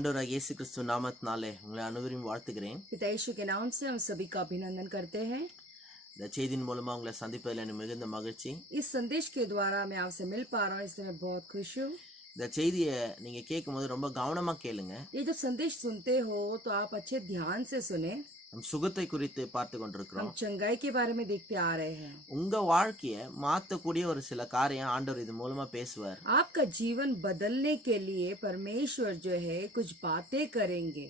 ஆண்டவராகிய இயேசு கிறிஸ்து நாமத்தினாலே உங்களை அனைவரையும் வாழ்த்துகிறேன். पिता यीशु के नाम से हम सभी का अभिनंदन करते हैं. இந்த செய்தியின் மூலமா உங்களை சந்திப்பதில் எனக்கு மிகுந்த மகிழ்ச்சி. इस संदेश के द्वारा मैं आपसे मिल पा रहा हूँ, इसलिए मैं बहुत खुश हूँ. இந்த செய்தியை நீங்க கேட்கும்போது ரொம்ப கவனமா கேளுங்க. ये जब संदेश सुनते हो तो आप अच्छे ध्यान से सुने. நம் சுகத்தை குறித்து பார்த்து हम கொண்டிருக்கிறோம். चंगाई के बारे में देखते आ रहे हैं. உங்க வாழ்க்கையை மாற்றக்கூடிய ஒரு சில காரியம் ஆண்டவர் இது மூலமா பேசுவார். आपका जीवन बदलने के लिए परमेश्वर जो है कुछ बातें करेंगे.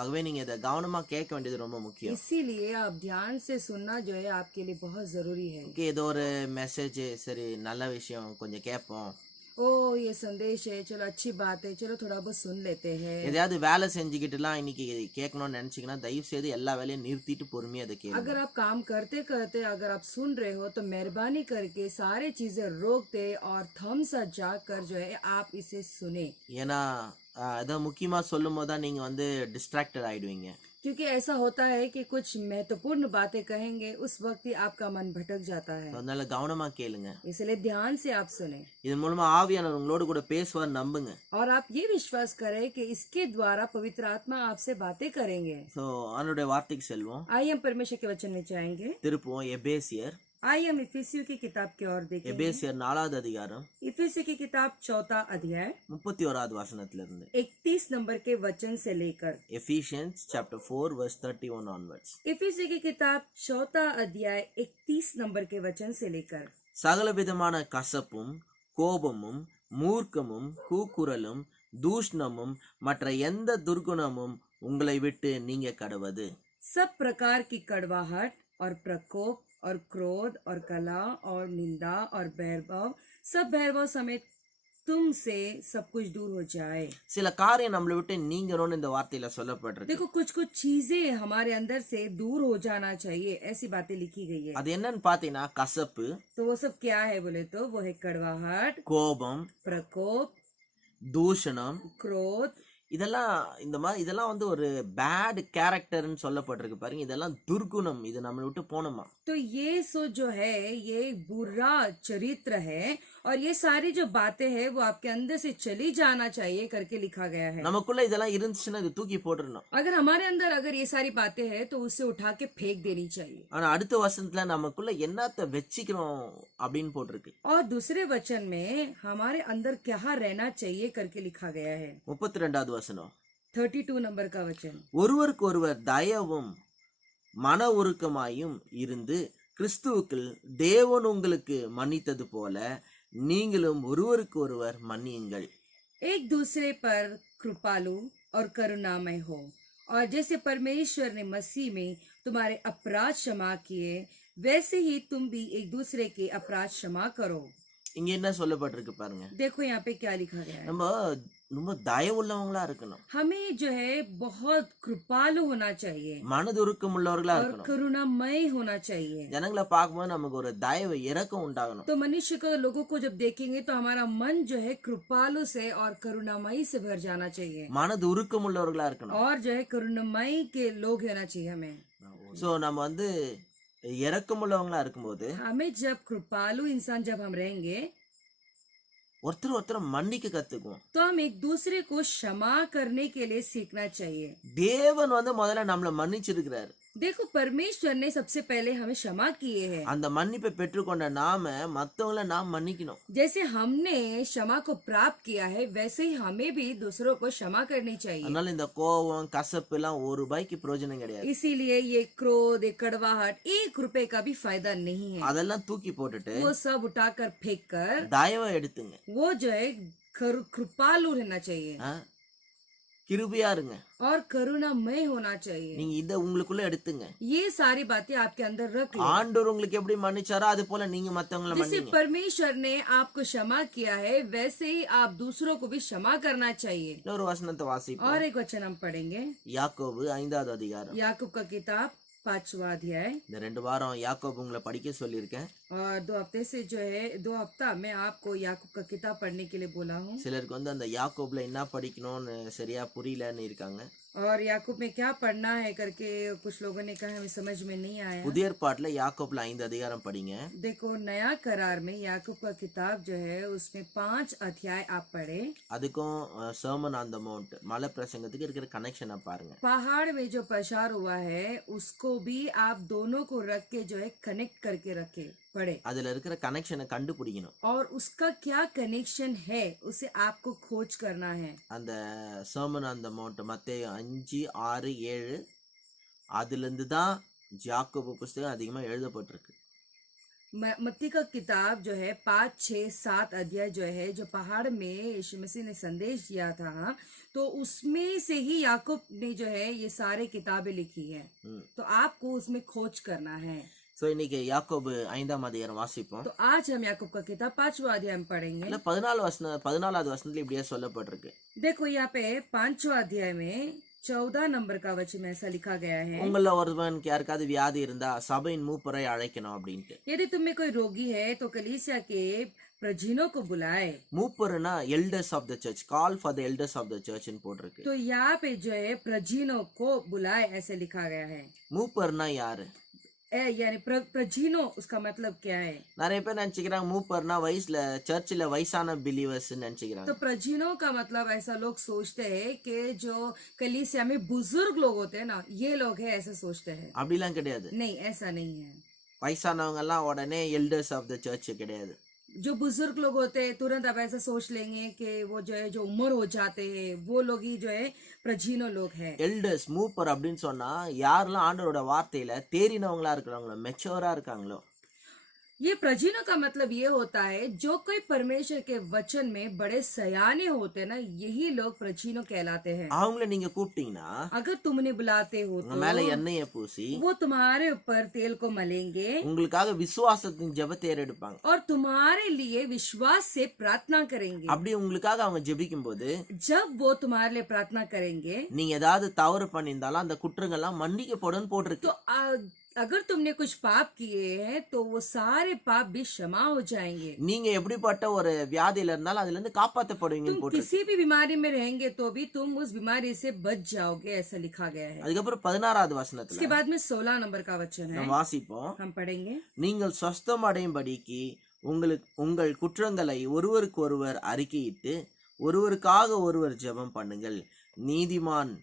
ஆகவே நீங்க இதை கவனமா கேட்க வேண்டியது ரொம்ப முக்கியம். इसीलिए आप ध्यान से सुनना जो है आपके लिए बहुत जरूरी है. ஏதோ ஒரு மெசேஜ் சரி நல்ல விஷயம் கொஞ்சம் கேட்போம், ओ ये संदेश है, चलो अच्छी बात है, चलो थोड़ा बहुत सुन लेते हैं. எதையாவது வேலை செஞ்சுக்கிட்டுலாம் இன்னைக்கு கேட்கணும்னு நினைச்சீங்கன்னா தயவு செய்து எல்லா வேலையும் நிறுத்திட்டு பொறுமையா அதை கேளுங்க. अगर आप काम करते करते अगर आप सुन रहे हो तो मेहरबानी करके सारे चीजें रोक दे और थम सा जाकर जो है आप इसे सुने. ஏன்னா ஏதோ முக்கியமா சொல்லும் போது தான் நீங்க வந்து டிஸ்ட்ராக்டட் ஆயிடுவீங்க. क्योंकि ऐसा होता है कि कुछ महत्वपूर्ण बातें कहेंगे, उस वक्त ही आपका मन भटक जाता है. அதனால கவனமா கேளுங்க. इसलिए ध्यान से आप सुने இதன் மூலமா ஆவியானவர் உங்களோட கூட பேசுவார் நம்புங்க. और आप ये विश्वास करें कि इसके द्वारा पवित्र आत्मा आपसे बातें करेंगे. ஸோ அவனுடைய வார்த்தைக்கு செல்வோம். आइए हम परमेश्वर के वचन में जाएंगे. திருப்புவோம் எபேசியர். आइए हम इफिसियों की किताब की ओर देखेंगे. எபேசியர் 4வது அதிகாரம் इफिसियों की किताब 4वां अध्याय 31வது வசனத்திலிருந்து 31 नंबर के वचन से लेकर எபிஷியன்ஸ் chapter 4 verse 31 onwards. इफिसी की किताब 4वां अध्याय 31 नंबर के वचन से लेकर சகலவிதமான கசப்பும் கோபமும் மூர்க்கமும் கூக்குரலும் தூஷ்ணமும் மற்ற எந்த துர்குணமும் உங்களை விட்டு நீங்க கடவது. सब प्रकार की कड़वाहट और प्रकोप और क्रोध और कला और निंदा और बैरभाव, सब बैरभाव समेत तुमसे सब कुछ दूर हो जाए. சில காரியம் நம்மளை விட்டு நீங்கணும்னு இந்த வார்த்தையில சொல்லப்பட்டிருக்கு. देखो कुछ कुछ चीजें हमारे अंदर से दूर हो जाना चाहिए, ऐसी बातें लिखी गई है. அது என்னன்னு பாத்தீங்கன்னா கசப்பு, तो वो सब क्या है बोले तो वो है कड़वाहट, கோபம், प्रकोप, தூஷணம், क्रोध. இதெல்லாம் வந்து ஒரு பேட் கேரக்டர்னு சொல்லப்பட்டிருக்கு பாருங்க. இதெல்லாம் துர்குணம், இது நம்மளை விட்டு போனோமா. तो ये सो जो है ये बुरा चरित्र है और ये सारी जो बातें हैं वो आपके अंदर से चली जाना चाहिए करके लिखा गया है. நமக்குள்ள இதெல்லாம் இருந்துச்சுன்னா இது தூக்கி போட்டுறணும். अगर हमारे अंदर अगर ये सारी बातें हैं तो उसे उठा के फेंक देनी चाहिए. ஆனா அடுத்த வசனத்துல நமக்குள்ள என்னத்த வெச்சிக்கிறோம் அப்படின்னு போட்டிருக்கு. और दूसरे वचन में हमारे अंदर क्या रहना चाहिए करके लिखा गया है. 32வது வசனம் 32 नंबर का वचन. ஒருவருக்கு ஒருவர் தயவும் மன உருக்கமாயும் இருந்து கிறிஸ்துவுக்குள் தேவன் உங்களுக்கு மன்னித்தது போல நீங்களும் ஒருவருக்கு ஒருவர் மன்னியுங்கள். एक दूसरे पर कृपालु और करुणामय हो, और जैसे परमेश्वर ने मसीह में तुम्हारे अपराध क्षमा किए वैसे ही तुम भी एक दूसरे के अपराध क्षमा करो. இங்க என்ன சொல்லப்பட்டிருக்கு பாருங்க. देखो यहाँ पे क्या लिखा गया है. நம்ம ரொம்ப தயவுள்ளவங்களா இருக்கணும். हमें जो है बहुत कृपालु होना चाहिए மனதுருக்கம் உள்ளவர்களா और இருக்கணும். करुणामय होना चाहिए. ஜனங்களை பார்க்கும்போது நமக்கு ஒரு தயவு இரக்கம் உண்டாகணும். तो मनुष्य को लोगों को जब देखेंगे तो हमारा मन जो है कृपालु से और करुणामयी से भर जाना चाहिए மனது உருக்கம் உள்ளவர்களா இருக்கணும். और जो है करुणामयी के लोग होना चाहिए हमें. சோ நம்ம வந்து இரக்கம் உள்ளவங்களா இருக்கும்போது हमें जब कृपालु इंसान जब हम रहेंगे ஒருத்தர் மன்னிக்க கத்துக்குவோம். तो हम एक दूसरे को क्षमा करने के लिए सीखना चाहिए. தேவன் வந்து முதல்ல நம்மள மன்னிச்சிருக்கிறாரு. देखो परमेश्वर ने सबसे पहले हमें क्षमा किए हैं. அந்த மன்னிப்பை பெற்றுக்கொண்ட நாம மத்தவங்கள நாம் மன்னிக்கணும். जैसे हमने क्षमा को प्राप्त किया है वैसे ही हमें भी दूसरों को क्षमा करनी चाहिए. அதனால இந்த கோபம் கசப்பு எல்லாம் ஒரு ரூபாய்க்கு பிரயோஜனம் கிடையாது. इसीलिए ये क्रोध, ये कड़वाहट 1 रुपए का भी फायदा नहीं है. அதெல்லாம் தூக்கி போட்டுட்டு वो सब उठाकर फेंक कर தயவை எடுத்துங்க. वो जो है कृपालु रहना चाहिए கிருபையா இருங்க और करुणामय होना चाहिए. நீங்க இத உங்களுக்குள்ள எடுத்துங்க. ये सारी बातें आपके अंदर रख लो. ஆண்டவர் உங்களுக்கு எப்படி மன்னிச்சாரோ அது போல நீங்க மத்தவங்கள जैसे மன்னிங்க. परमेश्वर ने आपको क्षमा किया है वैसे ही आप दूसरों को भी क्षमा करना चाहिए. இன்னொரு வசனத்தை வாசிப்போம். और एक वचन हम पढ़ेंगे. யாக்கோபு 5வது அதிகாரம். याकूब का किताब 5वां अध्याय. இந்த 2 வாரம் யாக்கோபு உங்களை படிக்க சொல்லியிருக்கேன். और 2 हफ्ते से जो है 2 हफ्ता मैं आपको याकूब का किताब पढ़ने के लिए बोला हूँ. சிலருக்கு வந்து அந்த யாக்கோபுல என்ன படிக்கணும்னு சரியா புரியலன்னு இருக்காங்க. और याकूब में क्या पढ़ना है करके कुछ लोगों ने कहा हमें समझ में नहीं आया। புதிய ஏற்பாட்டுல யாக்கோப்ல 5 அதிகாரம் படிங்க. देखो नया करार में याकूब का किताब जो है उसमें 5 अध्याय आप पढ़े। அதுக்கும் சர்மன் ஆன் த மவுண்ட் மலை பிரசங்கத்துக்கு இருக்கிற கனெக்ஷனை பாருங்க. पहाड़ में जो प्रचार हुआ है उसको भी आप दोनों को रख के जो है कनेक्ट करके रखे पढ़े, அதுல இருக்கிற கனெக்ஷனை கண்டுபிடிக்கணும். और उसका क्या कनेक्शन है उसे आपको खोज करना है। அந்த சர்மன் ஆன் த மவுண்ட் மத்தேயு 5, 6, 7 அதுல இருந்து தான் யாக்கோபு புஸ்தகம் அதிகமா எழுதப்பட்டிருக்கு. मत्ती का किताब जो है 5, 6, 7 अध्याय जो है जो पहाड़ में यीशु मसीह ने संदेश दिया था, तो उसमें से ही याकूब ने जो है ये सारे किताबें लिखी है। तो आपको उसमें खोज करना है। ஸோ இன்னைக்கு யாக்கோபு 5ஆம் அதிகாரம் வாசிப்போம். तो आज हम याकूब का किताब 5वां अध्याय में पढ़ेंगे। இல்ல 14வது வசனத்துல இப்படியே சொல்லப்பட்டிருக்கு. देखो यहाँ पे 5वां अध्याय में 14 नंबर का वचन में ऐसा लिखा गया है, உங்கள ஒருவனுக்கு யாருக்காவது வியாதி இருந்தா சபையின் மூப்பரை அழைக்கணும் அப்படின்ட்டு. यदि तुम में कोई रोगी है तो कलीसिया के प्रजीनों को बुलाए। மூப்பர்னா elders of the church, call for the elders of the சர்ச்னு போட்டிருக்கு. तो यहाँ पे जो है प्रजीनों को बुलाए ऐसे लिखा गया है। மூப்பர்னா யாரு? यानी प्रजीनो उसका मतलब क्या है? நிறைய பேர் நினைச்சுக்கிறாங்க மூப்பர்னா வயசுல சர்ச்சில் வயசான பிலீவர்ஸ் நினைச்சுக்கிறாங்க. तो प्रजीनो का मतलब ऐसा लोग सोचते हैं कि जो कलीसिया में बुजुर्ग लोग होते हैं ना, ये लोग है ऐसा सोचते हैं। அப்படிலாம் கிடையாது. नहीं, ऐसा नहीं है। வயசானவங்க எல்லாம் உடனே எல்டர்ஸ் ஆஃப் த சர்ச் கிடையாது. जो बुजुर्ग लोग होते हैं तुरंत आप ऐसा सोच लेंगे कि वो जो है जो उम्र हो जाते हैं वो लोग ही जो है प्रजीनो लोग हैं। எல்டர்ஸ் மூப்பர் அப்படின்னு சொன்னா யாரெல்லாம் ஆண்டவரோட வார்த்தையில தேறினவங்களா இருக்கிறாங்களோ, மெச்சோரா இருக்காங்களோ. ये प्रजीनों का मतलब ये होता है जो कोई परमेश्वर के वचन में बड़े सयाने होते हैं ना, यही लोग प्रजीनों कहलाते हैं। அவங்கள நீங்க கூப்பிட்டீங்கன்னா अगर तुम उन्हें बुलाते हो உங்க तो மேல எண்ணெயை பூசி वो तुम्हारे ऊपर तेल को मलेंगे உங்களுக்காக விசுவாசத்தின் ஜெபத்தை ஏறெடுப்பாங்க. और तुम्हारे लिए विश्वास से प्रार्थना करेंगे। அப்படி உங்களுக்காக அவங்க ஜெபிக்கும் போது जब वो तुम्हारे लिए प्रार्थना करेंगे நீங்க ஏதாவது தவறு பண்ணியிருந்தாலும் அந்த குற்றங்கள்லாம் மன்னிக்கப்படும் போட்டிருக்கு. तो अगर तुमने कुछ पाप किए हैं तो वो सारे पाप भी क्षमा हो जाएंगे। நீங்க எப்படிப்பட்ட ஒரு வியாதியில இருந்தாலும் அதுல இருந்து காப்பாற்றப்படுவீங்கன்னு तुम போட்டிருக்கு. किसी भी बीमारी में रहेंगे तो भी तुम उस बीमारी से बच जाओगे ऐसा लिखा गया है। அதுக்கப்புறம் 16வது उसके வசனத்துல बाद में 16 नंबर का वचन है, நம்ம வாசிப்போம். हम पढ़ेंगे। நீங்கள் சொஸ்தமடையும்படிக்கு உங்கள் குற்றங்களை ஒருவருக்கொருவர் அறிக்கையிட்டு ஒருவருக்காக ஒருவர் ஜெபம் பண்ணுங்கள். நீதிமான்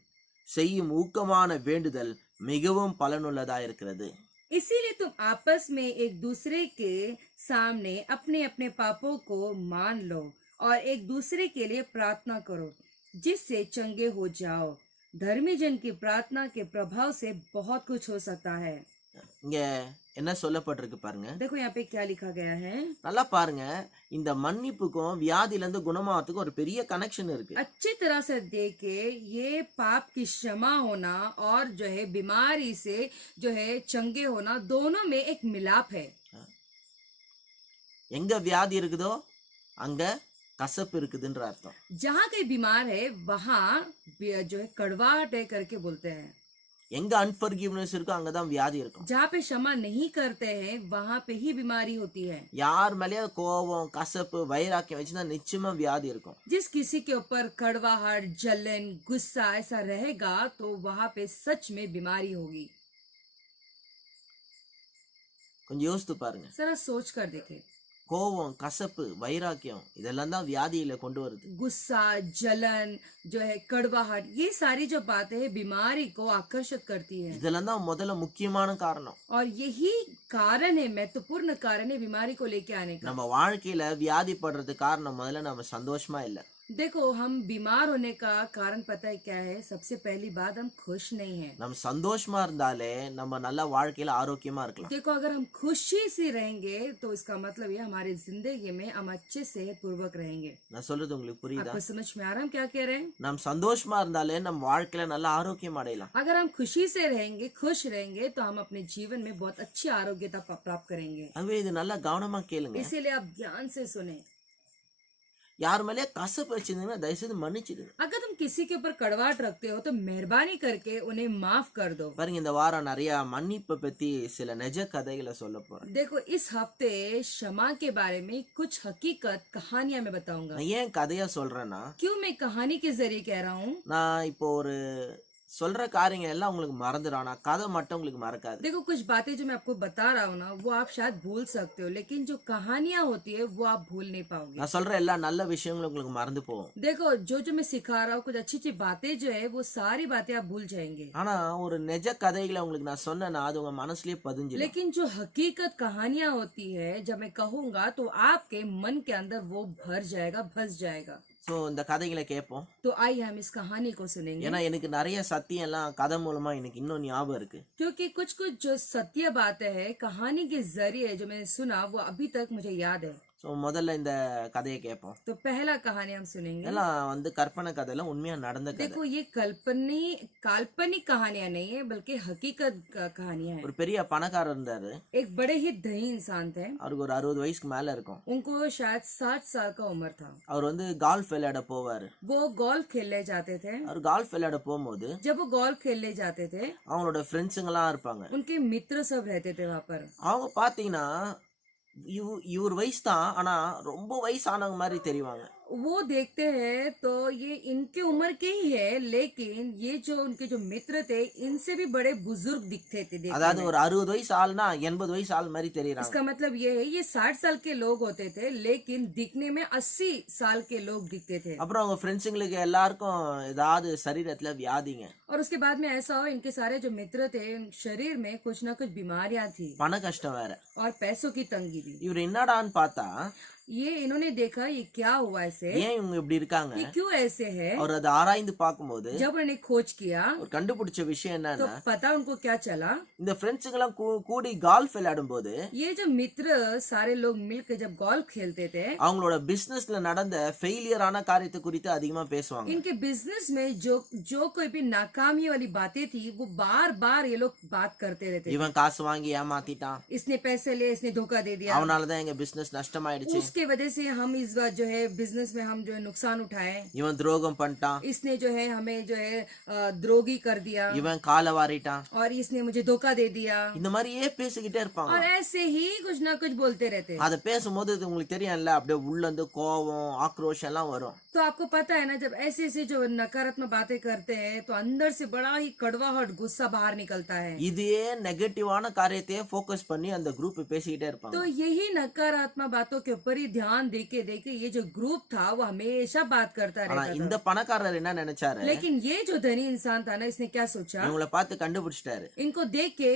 செய்யும் ஊக்கமான வேண்டுதல் மிகவும் பலனுள்ளதா இருக்கிறது. इसीलिए तुम आपस में एक दूसरे के सामने अपने अपने पापों को मान लो और एक दूसरे के लिए प्रार्थना करो जिससे चंगे हो जाओ। धर्मी जन की प्रार्थना के प्रभाव से बहुत कुछ हो सकता है। இங்க என்ன சொல்லப்பட்டிருக்கு பாருங்க. देखो यहाँ पे क्या लिखा गया है, நல்லா பாருங்க. இந்த மன்னிப்புக்கும் வியாதியில இருந்து குணமாவதுக்கும் ஒரு பெரிய கனெக்ஷன் இருக்கு. अच्छी तरह से देखे ये पाप की क्षमा होना और जो है बीमारी से जो है चंगे होना, दोनों में एक मिलाप है। எங்க வியாதி இருக்குதோ அங்க கசப்பு இருக்குதுன்ற அர்த்தம். जहाँ कोई बीमार है वहाँ जो है कड़वाहट है करके बोलते हैं। எங்க அன்ஃபர்கிவ்னஸ் இருக்கோ அங்கதான் வியாதி இருக்கும். जहाँ पे क्षमा नहीं करते हैं वहाँ पे ही बीमारी होती है। யார் மேலேயாவது கோபம், கசப்பு, வைராக்கியம் வச்சுன்னா நிச்சயமா வியாதி இருக்கும். जिस किसी के ऊपर कड़वाहट, जलन, गुस्सा ऐसा रहेगा तो वहाँ पे सच में बीमारी होगी। கொஞ்சம் யோசித்து பாருங்க. जरा सोच कर देखे, கோபம், கசப்பு, வைராக்கியம் இதெல்லாம் தான் வியாதியில கொண்டு வருது. गुस्सा, जलन जो है, कड़वाहट, ये सारी जो बातें हैं बीमारी को आकर्षित करती है। இதெல்லாம் தான் முதல்ல முக்கியமான காரணம். और यही कारण है, महत्वपूर्ण कारण है बीमारी को लेके आने का। நம்ம வாழ்க்கையில வியாதிப்படுறதுக்கு காரணம் முதல்ல நம்ம சந்தோஷமா இல்ல. देखो हम बीमार होने का कारण पता है क्या है? सबसे पहली बात हम खुश नहीं है। நம்ம சந்தோஷமா இருந்தாலே நம்ம நல்ல வாழ்க்கையில ஆரோக்கியமா இருக்கலாம். देखो अगर हम खुशी से रहेंगे तो इसका मतलब ये हमारी जिंदगी में हम अच्छे सेहत पूर्वक रहेंगे। நான் சொல்றது உங்களுக்கு புரியுதா? आपको समझ में आ रहा है हम क्या कह रहे हैं? நம்ம சந்தோஷமா இருந்தாலே நம்ம வாழ்க்கையில நல்ல ஆரோக்கியம் அடையலாம். अगर हम खुशी से रहेंगे, खुश रहेंगे तो हम अपने जीवन में बहुत अच्छी आरोग्यता प्राप्त करेंगे। அங்கே இது நல்லா கவனமா கேளுங்க. इसीलिए आप ध्यान से सुने। யார் மேலே கசப்பு வச்சிருந்தீங்கன்னா தயவுசெய்து மன்னிச்சிடுங்க. अगर तुम किसी के ऊपर कड़वाहट रखते हो तो मेहरबानी करके उन्हें माफ कर दो। பாருங்க இந்த வாரம் நிறைய மன்னிப்பை பத்தி சில நிஜ கதைகளை சொல்ல போறேன். देखो इस हफ्ते क्षमा के बारे में कुछ हकीकत कहानियां मैं बताऊंगा। நான் ஏன் கதையா சொல்றேன்னா, क्यों मैं कहानी के जरिए कह रहा हूँ? நான் இப்போ ஒரு சொல்ற காரியங்கள் எல்லாம் உங்களுக்கு மறந்துடும், ஆனா கதை மட்டும் உங்களுக்கு மறக்காது. देखो कुछ बातें जो मैं आपको बता रहा हूँ ना वो आप शायद भूल सकते हो, लेकिन जो कहानियां होती है वो आप भूल नहीं पाओगे। நான் சொல்ற எல்லா நல்ல விஷயங்களும் உங்களுக்கு மறந்து போகும். देखो जो मैं सिखा रहा हूँ कुछ अच्छी अच्छी बातें जो है वो सारी बातें आप भूल जाएंगे, ஆனா ஒரு நிஜ கதைகளை உங்களுக்கு நான் சொன்னேன்னா அது உங்க மனசுலயே பதிஞ்சிடும். लेकिन जो हकीकत कहानियां होती है जब मैं कहूंगा तो आपके मन के अंदर वो भर जाएगा, बस जाएगा। ஸோ இந்த கதைகளை கேட்போம். तो आइए हम इस कहानी को सुनेंगे, ஏன்னா எனக்கு நிறைய சத்தியம் எல்லாம் கதை மூலமா எனக்கு இன்னும் ஞாபகம் இருக்கு. क्योंकि कुछ कुछ जो सत्य बातें हैं कहानी के जरिए जो मैंने सुना वो अभी तक मुझे याद है। ஸோ முதல்ல இந்த கதையை கேட்போம். तो पहला कहानी हम सुनेंगे। இதெல்லாம் வந்து கற்பனை கதையில உண்மையா நடந்த கதை. देखो ये काल्पनिक कहानियां नहीं है बल्कि हकीकत कहानियां हैं। ஒரு பெரிய பணக்காரர் இருந்தாரு. एक बड़े ही धनी इंसान थे, அவருக்கு ஒரு 60 வயசுக்கு மேல இருக்கும். उनको शायद 60 साल का उम्र था। அவர் வந்து கால்ஃப் விளையாட போவாரு. वो गोल्फ खेलने जाते थे। அவர் கால்ஃப் விளையாட போகும்போது जब वो गोल्फ खेलने जाते थे அவங்களோட ஃப்ரெண்ட்ஸுங்கெல்லாம் இருப்பாங்க. उनके मित्र सब रहते थे वहां पर। அவங்க பாத்தீங்கன்னா இவர் வயசு தான், ஆனா ரொம்ப வயசானவங்க மாதிரி தெரிவாங்க. वो देखते हैं तो ये इनके उम्र के ही है, लेकिन ये जो उनके जो मित्र थे इनसे भी बड़े बुजुर्ग दिखते थे देखने அதாவது में। ஒரு 60 வயசு ஆள்னா 80 வயசு ஆள் மாதிரி தெரியறாங்க. इसका मतलब ये है ये 60 साल के लोग होते थे लेकिन दिखने में 80 साल के लोग दिखते थे। அப்புறம் அவங்க ஃப்ரெண்ட்ஸுங்களுக்கு எல்லாருக்கும் ஏதாவது சரீரத்துல வியாதிங்க. और उसके बाद में ऐसा हो इनके सारे जो मित्र थे उन शरीर में कुछ ना कुछ बीमारियां थी பண கஷ்டம் வேற. और पैसों की तंगी भी। இவர் என்னடான்னு பார்த்தா ये इन्होंने देखा ये क्या हुआ ऐसे, ஏன் இவங்க இப்படி இருக்காங்க, ये क्यों ऐसे है। அவர் அதை ஆராய்ந்து பார்க்கும்போது जब उन्होंने खोज किया ஒரு கண்டுபிடிச்ச விஷயம் तो என்னன்னா, पता उनको क्या चला, இந்த ஃப்ரெண்ட்ஸுங்கெல்லாம் கூடி கால்ஃப் விளையாடும் போது ये जो मित्र सारे लोग मिलकर जब गोल्फ खेलते थे அவங்களோட பிசினஸ்ல நடந்த ஃபெயிலியரான காரியத்தை குறித்து அதிகமா பேசுவாங்க. इनके बिजनेस में जो कोई भी नाकामी वाली बातें थी वो बार बार ये लोग बात करते रहते थे। இவன் காசு வாங்கி ஏமாத்திட்டான், इसने पैसे लिए, इसने धोखा दे दिया, அவனாலதான் எங்க பிசினஸ் நஷ்டமாயிடுச்சு, उसके वजह से हम इस बार जो है बिजनेस में हम जो है नुकसान उठाए, இவன் துரோகம் பண்ணிட்டான், इसने जो है हमें जो है द्रोगी कर दिया, இவன் காலை வாரிட்டான், और इसने मुझे धोखा दे दिया, இந்த மாதிரியே பேசிக்கிட்டே இருப்பாங்க. और ऐसे ही कुछ ना कुछ बोलते रहते हैं। அதை பேசும்போது இது உங்களுக்கு தெரியும்ல, அப்படியே உள்ள இருந்து கோவம் ஆக்ரோஷம் எல்லாம் வரும். तो आपको पता है ना जब ऐसे ऐसे जो नकारात्मक बातें करते हैं तो अंदर से बड़ा ही कड़वाहट गुस्सा बाहर निकलता है। இதே நெகட்டிவான காரியத்தையே ஃபோக்கஸ் பண்ணி அந்த குரூப் பேசிக்கிட்டே இருப்பாங்க. तो यही नकारात्मक बातों के ऊपर ही ध्यान देके देके ये जो ग्रुप था वो हमेशा बात करता ஆனா रहता இந்த था। பணக்காரர் என்ன நினைச்சாரு, लेकिन ये जो धनी इंसान था ना इसने क्या सोचा, இவங்கள பார்த்து கண்டுபிடிச்சிட்டாரு, इनको देख के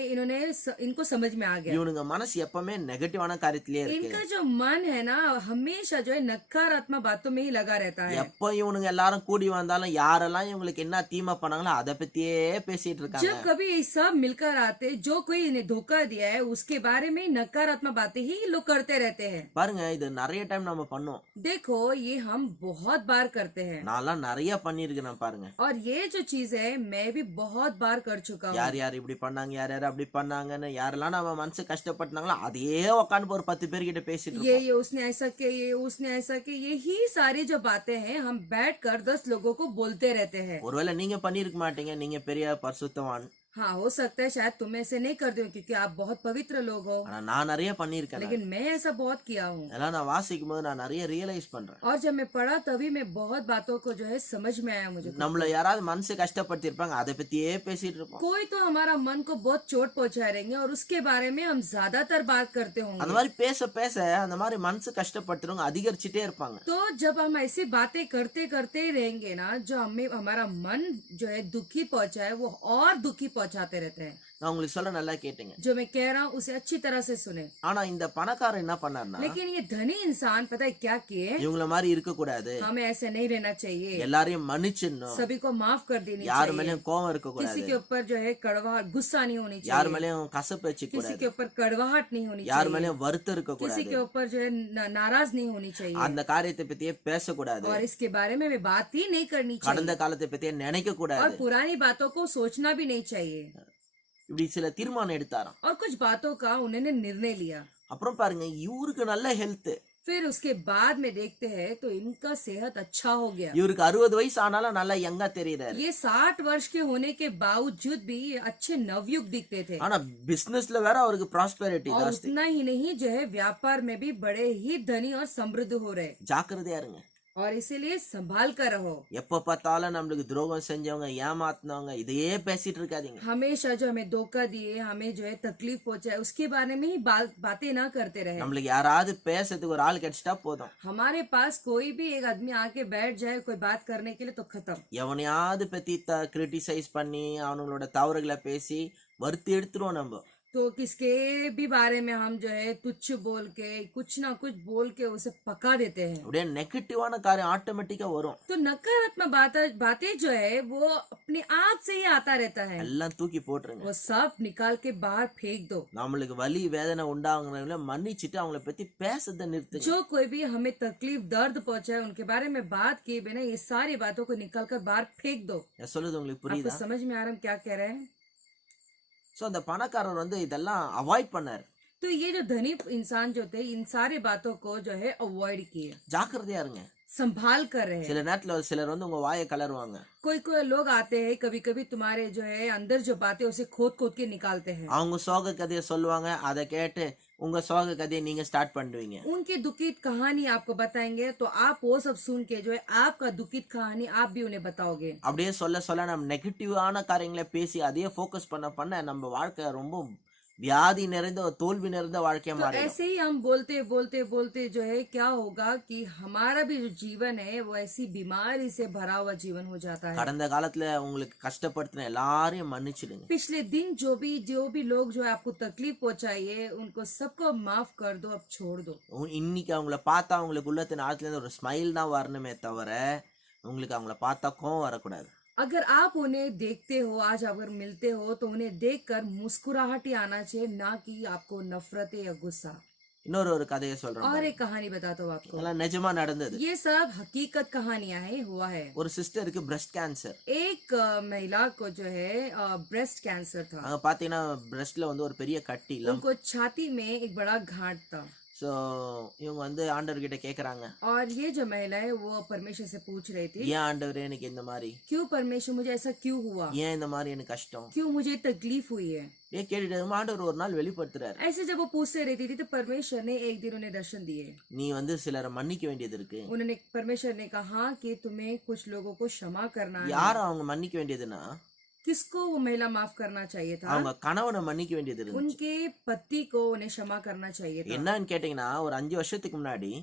इनको समझ में आ गया இவனுங்க மனசு எப்பவுமே நெகட்டிவான காரியத்திலேயே இருக்கு. इनका जो मन है ना हमेशा जो है नकारात्मक बातों में ही लगा रहता है। எப்ப இவனுங்க எல்லாரும் கூடி வந்தாலும் யாரெல்லாம் இவங்களுக்கு என்ன தீமை பண்ணாங்களோ அதை பத்தியே பேசிட்டு இருக்காங்க. जब कभी ये सब मिलकर आते जो कोई इन्हें धोखा दिया है उसके बारे में नकारात्मक बातें ही लोग करते रहते हैं। பாருங்க, இது நிறைய டைம் நம்ம பண்ணோம். देखो ये हम बहुत बार करते हैं நான்லாம் நிறைய பண்ணிருக்கேன் பாருங்க. और ये जो चीज है मैं भी बहुत बार कर चुका हूँ। யார் யார் இப்படி பண்ணாங்க, யார் யார் அப்படி பண்ணாங்கன்னு யாரெல்லாம் நம்ம மனசு கஷ்டப்பட்டாங்களோ அதையே உட்காந்து ஒரு 10 பேர்கிட்ட பேசிட்டு இருக்கோம். ये उसने ऐसा किया, ये उसने ऐसा किया, यही सारी जो बातें हैं हम बैठकर 10 लोगों को बोलते रहते हैं। ஒருவேளை நீங்க பண்ணிருக்க மாட்டீங்க, நீங்க பெரிய பரிசுத்தவான், हाँ हो सकता है शायद तुम ऐसे नहीं करते हो क्योंकि आप बहुत पवित्र लोग हो, ஆனா நான் நிறைய பண்ணிருக்கேன். लेकिन मैं ऐसा बहुत किया हूँ। அதெல்லாம் நான் வாசிக்கும் போது நான் நிறைய ரியலைஸ் பண்றேன். और जब मैं पढ़ा तभी मैं बहुत बातों को जो है समझ में आया मुझे। நம்மள யாராவது மனசு கஷ்டப்படுத்தி இருப்பாங்க, அதை பத்தியே பேசிட்டு இருப்போம். कोई तो हमारा मन को बहुत चोट पहुंचा रहेंगे और उसके बारे में हम ज्यादातर बात करते அந்த होंगे। மாதிரி பேச பேச அந்த மாதிரி மனசு கஷ்டப்படுத்துறவங்க அதிகரிச்சுட்டே இருப்பாங்க. तो जब हम ऐसी बातें करते करते ही रहेंगे ना जो हमें हमारा मन जो है दुखी पहुंचा है वो और दुखी पहुंचाते रहते हैं। நான் உங்களுக்கு சொல்ல நல்லா கேட்டீங்க. जो मैं कह रहा हूँ उसे अच्छी तरह से सुने। ஆனா இந்த பணக்காரர் என்ன பண்ணாருன்னா, लेकिन ये धनी इंसान पता है क्या किए, இவங்கள மாதிரி இருக்க கூடாது, हमें ऐसे नहीं रहना चाहिए, எல்லாரையும் மன்னிச்சிடணும், सभी को माफ कर देनी யார் चाहिए, மேலயும் கோவம் இருக்க किसी கூடாது, के ऊपर जो है कड़वाहट गुस्सा नहीं होनी யார் चाहिए, மேலயும் கசப்பு வச்சுக்க किसी கூடாது, के ऊपर कड़वाहट नहीं होनी யார் चाहिए, மேலயும் வருத்தம் இருக்க किसी கூடாது, के ऊपर जो है नाराज नहीं होनी चाहिए, அந்த காரியத்தை பத்தியே பேசக்கூடாது, और इसके बारे में बात ही नहीं करनी चाहिए, கடந்த காலத்தை பத்தியே நினைக்க और கூடாது. पुरानी बातों को सोचना भी नहीं चाहिए। இப்படி சில தீர்மானம் எடுத்தாராம். और कुछ बातों का उन्होंने निर्णय लिया। அப்புறம் பாருங்க, இவருக்கு நல்ல ஹெல்த், फिर उसके बाद में देखते हैं तो इनका सेहत अच्छा हो गया। இவருக்கு 60 வயசு ஆனாலும் நல்லா யங்கா தெரியுறாரு. ये 60 वर्ष के होने के बावजूद भी ये अच्छे नवयुग दिखते थे। ஆனா பிசினஸ்ல வேற அவருக்கு ப்ராஸ்பெரிட்டி और ஜாஸ்தி. उतना ही नहीं जो है व्यापार में भी बड़े ही धनी और समृद्ध हो रहे। ஜாக்கிரதையா இருங்க. और इसीलिए संभाल कर रहो। எப்ப பார்த்தாலும் நம்மளுக்கு துரோகம் செஞ்சவங்க, ஏமாத்துனவங்க இதையே பேசிட்டு இருக்காதீங்க. हमेशा जो हमें धोखा दिए, हमें जो है तकलीफ पहुंचाए, उसके बारे में ही बातें ना करते रहे। நம்மளுக்கு யாராவது பேசுறதுக்கு ஒரு ஆள் கிடைச்சிட்டா போதும். हमारे पास कोई भी एक आदमी आके बैठ जाए कोई बात करने के लिए तो खत्म। எவனையாவது பத்தி கிரிட்டிசைஸ் பண்ணி அவங்களோட தவறுகளை பேசி வருத்தி எடுத்துருவோம் நம்ம. तो किसके भी बारे में हम जो है तुच्छ बोल के कुछ ना कुछ बोल के उसे पका देते हैं। அப்படியே நெகட்டிவான காரியம் ஆட்டோமேட்டிக்கா வரும். तो नकारात्मक बातें जो है वो अपने आप से ही आता रहता है। எல்லாம் தூக்கி போட்டுருங்க. वो सब निकाल के बाहर फेंक दो। நம்மளுக்கு வலி வேதனை உண்டாகுறவங்கள மன்னிச்சிட்டு அவங்கள பத்தி பேசத நிறுத்துங்க. जो कोई भी हमें तकलीफ दर्द पहुंचाए उनके बारे में बात किए बिना ये सारी बातों को निकाल कर बाहर फेंक दो। நான் சொல்றது உங்களுக்கு आपको புரியுதா? समझ में आ रहा है हम क्या कह रहे हैं? சோ அந்த பணக்காரர் வந்து இதெல்லாம் அவாய்ட் பண்ணாரு. तो ये जो धनी इंसान जो थे इन सारे बातों को जो है अवॉइड किए, ஜாக்கிரதையா இருங்க. संभाल कर रहे हैं। சில நேரத்துல சிலர் வந்து உங்க வாயை கலருவாங்க. कोई कोई लोग आते हैं कभी कभी तुम्हारे जो है अंदर जो बातें उसे खोद खोद के निकालते हैं। அவங்க சோக கதையை சொல்லுவாங்க, அதை கேட்டு உங்க சோக கதையை நீங்க ஸ்டார்ட் பண்ணுவீங்க. उनकी दुखित कहानी आपको बताएंगे तो आप वो सब सुन के जो है आपका दुखित कहानी आप भी उन्हें बताओगे। அப்படியே சொல்ல சொல்ல நம்ம நெகட்டிவான காரியங்களை பேசி அதையே ஃபோக்கஸ் பண்ண நம்ம வாழ்க்கை ரொம்ப வியாதி நிறைந்த தோல்வி நிறைந்த வாழ்க்கையா तो மாறிடும். ऐसे ही हम बोलते बोलते बोलते जो है क्या होगा कि हमारा भी जो जीवन है वो ऐसी बीमारी से भरा हुआ जीवन हो जाता है। கடந்த காலத்துல உங்களுக்கு கஷ்டப்படுத்தின எல்லாரையும் மன்னிச்சிடுங்க. पिछले दिन जो भी लोग जो है आपको तकलीफ पहुंचाइए उनको सबको माफ कर दो, अब छोड़ दो। இன்னைக்கு அவங்கள பார்த்தா உங்களுக்கு உள்ளத்தின் ஆழத்துல இருந்து ஒரு ஸ்மைல் தான் வரணுமே தவிர உங்களுக்கு அவங்கள பார்த்தா கோவம் வரக்கூடாது. अगर आप उन्हें देखते हो, आज अगर मिलते हो तो उन्हें देखकर मुस्कुराहट ही आना चाहिए, ना कि आपको नफरत या गुस्सा। இன்னொரு ஒரு கதையை சொல்றேன். और एक कहानी बताता हूँ आपको, இதெல்லாம் நிஜமா நடந்தது. ये सब हकीकत कहानियां है, हुआ है। ஒரு சிஸ்டருக்கு பிரஸ்ட் கேன்சர். एक महिला को जो है ब्रेस्ट कैंसर था। அங்க பாத்தீங்கன்னா பிரஸ்ட்ல வந்து ஒரு பெரிய கட்டி lump. उनको छाती में एक बड़ा घाट था। ஸோ இவங்க வந்து ஆண்டவர்கிட்ட கேட்குறாங்க, और ये जो महिला है वो परमेश्वर से पूछ रही थी, ஏன் ஆண்டவரே எனக்கு இந்த மாதிரி, क्यों परमेश्वर मुझे ऐसा क्यों हुआ, ஏன் இந்த மாதிரி எனக்கு கஷ்டம், क्यों मुझे तकलीफ हुई है। ஏன் கேட்டுட்டு ஆண்டவர் ஒரு நாள் வெளிப்படுத்துறாரு, ऐसे जब वो पूछते रहती थी तो परमेश्वर ने एक दिन उन्हें दर्शन दिए। நீ வந்து சிலரை மன்னிக்க வேண்டியது இருக்கு. उन्होंने परमेश्वर ने कहा कि तुम्हें कुछ लोगों को क्षमा करना है। யாரை அவங்க மன்னிக்க வேண்டியதுன்னா किसको वो महिला माफ करना चाहिए था? அவங்க கணவனை மன்னிக்க வேண்டியது இருக்கு. उनके पति को उन्हें क्षमा करना चाहिए था। என்னன்னு கேட்டீங்கன்னா ஒரு 5 வருஷத்துக்கு முன்னாடி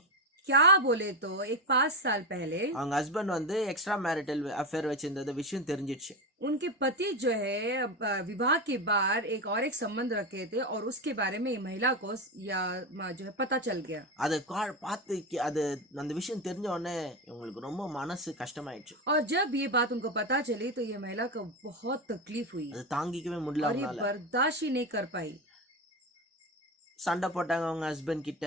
क्या बोले तो एक 5 साल पहले அவங்க ஹஸ்பண்ட் வந்து எக்ஸ்ட்ரா மேரிட்டல் அஃபேர் வச்சிருந்தது விஷயம் தெரிஞ்சிடுச்சு. उनके पति जो है विवाह के बाद एक और एक संबंध रखे थे और उसके बारे में महिला को या जो है पता चल गया। அதை பார்த்து அது அந்த விஷயம் தெரிஞ்ச உடனே உங்களுக்கு ரொம்ப மனசு கஷ்டமாயிடுச்சு. और जब ये बात उनको पता चली तो ये महिला को बहुत तकलीफ हुई அது தாங்கிக்கவே முடியல. और ये அவங்களால बर्दाश्त ही नहीं कर पाई। சண்டை போட்டாங்க அவங்க ஹஸ்பண்ட் கிட்ட.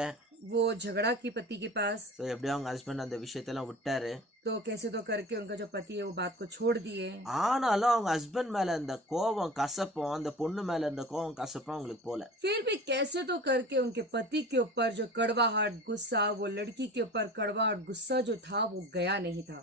वो झगड़ा की पति के पास। ஸோ எப்படியோ அவங்க ஹஸ்பண்ட் அந்த விஷயத்தெல்லாம் விட்டாரு. तो कैसे तो करके उनका जो पति है वो बात को छोड़ दिए। ஆனாலும் அவங்க ஹஸ்பண்ட் மேல இருந்த கோபம் கசப்பும் அந்த பொண்ணு மேல இருந்த கோபம் கசப்பும் அவங்களுக்கு போல. फिर भी कैसे तो करके उनके पति के ऊपर जो कड़वाहट गुस्सा, वो लड़की के ऊपर कड़वाहट गुस्सा जो था वो गया नहीं था।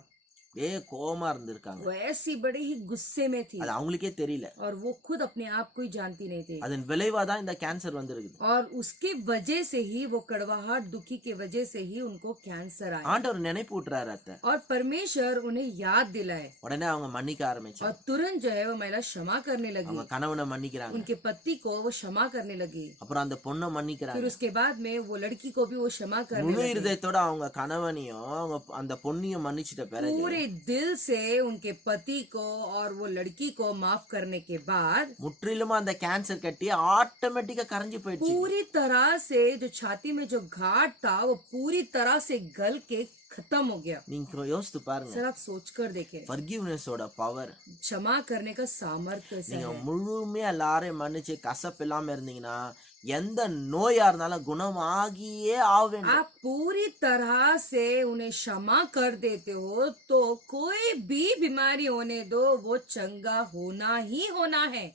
கோபமா இருந்திருக்காங்க. वो ऐसी बड़ी ही गुस्से में थी அது அவங்களுக்கே தெரியல. और वो खुद अपने आप को ही जानती नहीं थी। அதன் விளைவா தான் இந்த கேன்சர் வந்திருக்குது. और उसकी वजह से ही वो कड़वाहट दुखी की वजह से ही उनको कैंसर आया। ஆண்டவர் நினைப்பு விட்டுறாரு அத்தை. और परमेश्वर उन्हें याद दिलाए உடனே அவங்க மன்னிக்க ஆரம்பிச்சாங்க. और तुरंत जो है वो महिला क्षमा करने लगी। அவங்க கணவனை மன்னிக்கிறாங்க. उनके पति को वो क्षमा करने लगी। அப்புறம் அந்த பொண்ணை फिर மன்னிக்கிறாங்க. उसके बाद में वो लड़की को भी वो क्षमा करने முழு लगी। இருதயத்தோட அவங்க கணவனையும் அவங்க அந்த பொண்ணையும் மன்னிச்சிட்ட பிறகு पूरे दिल से उनके पति को और वो लड़की को माफ करने के बाद முற்றிலுமா அந்த கேன்சர் கட்டி ஆட்டோமேட்டிக்கா கரைஞ்சு போயிடுச்சு. पूरी तरह से जो छाती में जो घाट था वो पूरी तरह से गल के खत्म हो गया। நீங்க யோசித்து பாருங்க, सर आप सोच कर देखें ஃபர்கிவ்னஸோட பவர். क्षमा करने का सामर्थ्य कैसा நீங்க है। முழுமையா எல்லாரையும் மன்னிச்சு கசப்பு இல்லாம இருந்தீங்கன்னா எந்த நோயா இருந்தாலும் குணமாகியே ஆக வேண்டும். आप पूरी तरह से उन्हें क्षमा कर देते हो तो कोई भी बीमारी होने दो वो चंगा होना ही होना है।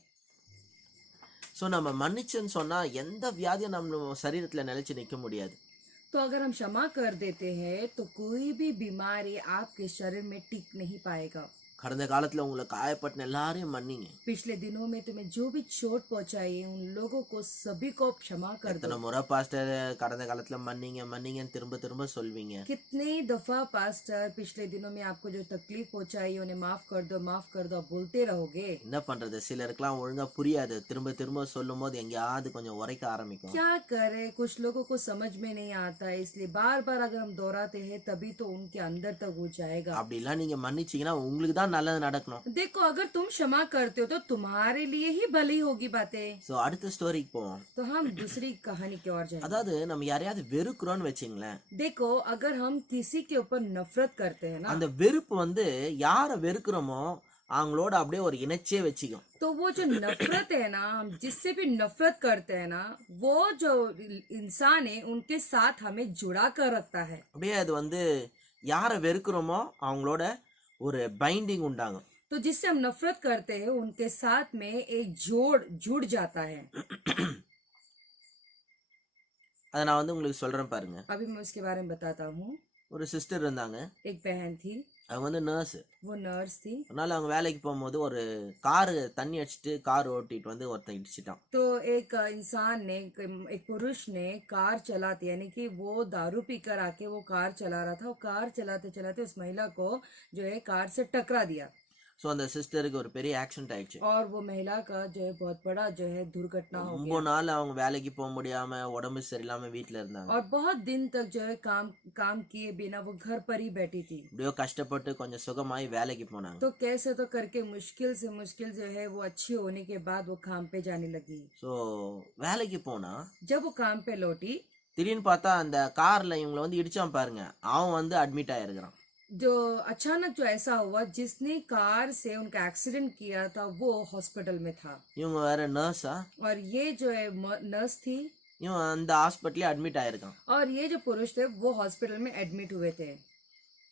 ஸோ நம்ம மன்னிச்சுன்னு சொன்னா எந்த வியாதியும் நம்ம சரீரத்துல நிலைச்சு நிக்க முடியாது. तो अगर हम क्षमा कर देते हैं तो कोई भी बीमारी आपके शरीर में टिक नहीं पाएगा। கடந்த காலத்துல உங்களை காயப்பட்ட எல்லாரையும் மன்னிங்க. पिछले दिनों में तुम्हें जो भी चोट पहुंचाई है उन लोगों को सभी को क्षमा कर எத்தனை दो। முறை பாஸ்டர் கடந்த காலத்துல மன்னிங்க மன்னிங்கன்னு திரும்ப திரும்ப சொல்வீங்க. कितने दफा पास्टर पिछले दिनों में आपको जो तकलीफ पहुंचाई उन्हें माफ कर दो आप बोलते रहोगे। என்ன பண்றது, சிலருக்குலாம் ஒழுங்கா புரியாது. திரும்ப திரும்ப சொல்லும் போது எங்கேயாவது கொஞ்சம் உரைக்க ஆரம்பிக்கும். क्या करे, कुछ लोगों को समझ में नहीं आता है, इसलिए बार बार अगर हम दोहराते हैं तभी तो उनके अंदर तक वो जाएगा। அப்படிலாம் நீங்க மன்னிச்சீங்கன்னா உங்களுக்கு தான் நல்லது நடக்கணும். देखो अगर तुम क्षमा करते हो तो तुम्हारे लिए ही भली होगी बातें। ஸோ அடுத்த ஸ்டோரிக்கு போவோம். तो हम दूसरी कहानी की ओर जाएंगे। அதாவது நம்ம யாரையாவது வெறுக்கிறோம்னு வச்சுங்களேன், देखो अगर हम किसी के ऊपर नफरत करते हैं ना, அந்த வெறுப்பு வந்து யாரை வெறுக்கிறோமோ அவங்களோட அப்படியே ஒரு இணைச்சே வச்சுக்கும். तो वो जो नफरत है ना, हम जिससे भी नफरत करते हैं ना, वो जो इंसान है उनके साथ हमें जुड़ा कर रखता है। அப்படியே அது வந்து யாரை வெறுக்கிறோமோ அவங்களோட ஒரு பைண்டிங் உண்டாகும். तो जिससे हम नफरत करते हैं उनके साथ में एक जुड़ जाता है। அதை நான் வந்து உங்களுக்கு சொல்றேன் பாருங்க. अभी मैं उसके बारे में बताता हूँ। ஒரு சிஸ்டர் இருந்தாங்க. एक बहन थी, அவங்க வந்து நர்ஸ். वो नर्स थी। அதனால அவங்க வேலைக்கு போகும்போது ஒரு காரு தண்ணி அடிச்சுட்டு கார் ஓட்டிட்டு வந்து ஒருத்தன் இடிச்சிட்டான். तो एक इंसान ने, एक पुरुष ने कार चलाते यानी कि वो दारू पीकर आके वो कार चला रहा था। वो कार चलाते चलाते उस महिला को जो है कार से टकरा दिया ஸோ அந்த சிஸ்டருக்கு ஒரு பெரிய ஆக்சிடென்ட் ஆயிடுச்சு. और वो महिला का जो है बहुत बड़ा जो है दुर्घटना हो ரொம்ப गया நாள் அவங்க வேலைக்கு போக முடியாம உடம்பு சரியில்லாம வீட்டுல இருந்தாங்க. और बहुत दिन तक जो है काम किए बिना वो घर पर ही बैठी थी। எப்படியோ கஷ்டப்பட்டு கொஞ்சம் சுகமாயி வேலைக்கு போனாங்க. तो कैसे तो करके मुश्किल जो है वो अच्छी होने के बाद वो काम पे जाने लगी। ஸோ வேலைக்கு போனா जब वो काम पे लौटी, திடீர்னு பார்த்தா அந்த கார்ல இவங்களை வந்து இடிச்சான் பாருங்க, அவன் வந்து அட்மிட் ஆயிருக்கிறான். जो अचानक जो ऐसा हुआ, जिसने कार से उनका एक्सीडेंट किया था वो हॉस्पिटल में था இவங்க வேற நர்ஸா, और ये जो है नर्स थी இவன் அந்த ஹாஸ்பிட்டலே அட்மிட் ஆயிருக்கான். और ये जो पुरुष थे वो हॉस्पिटल में एडमिट हुए थे।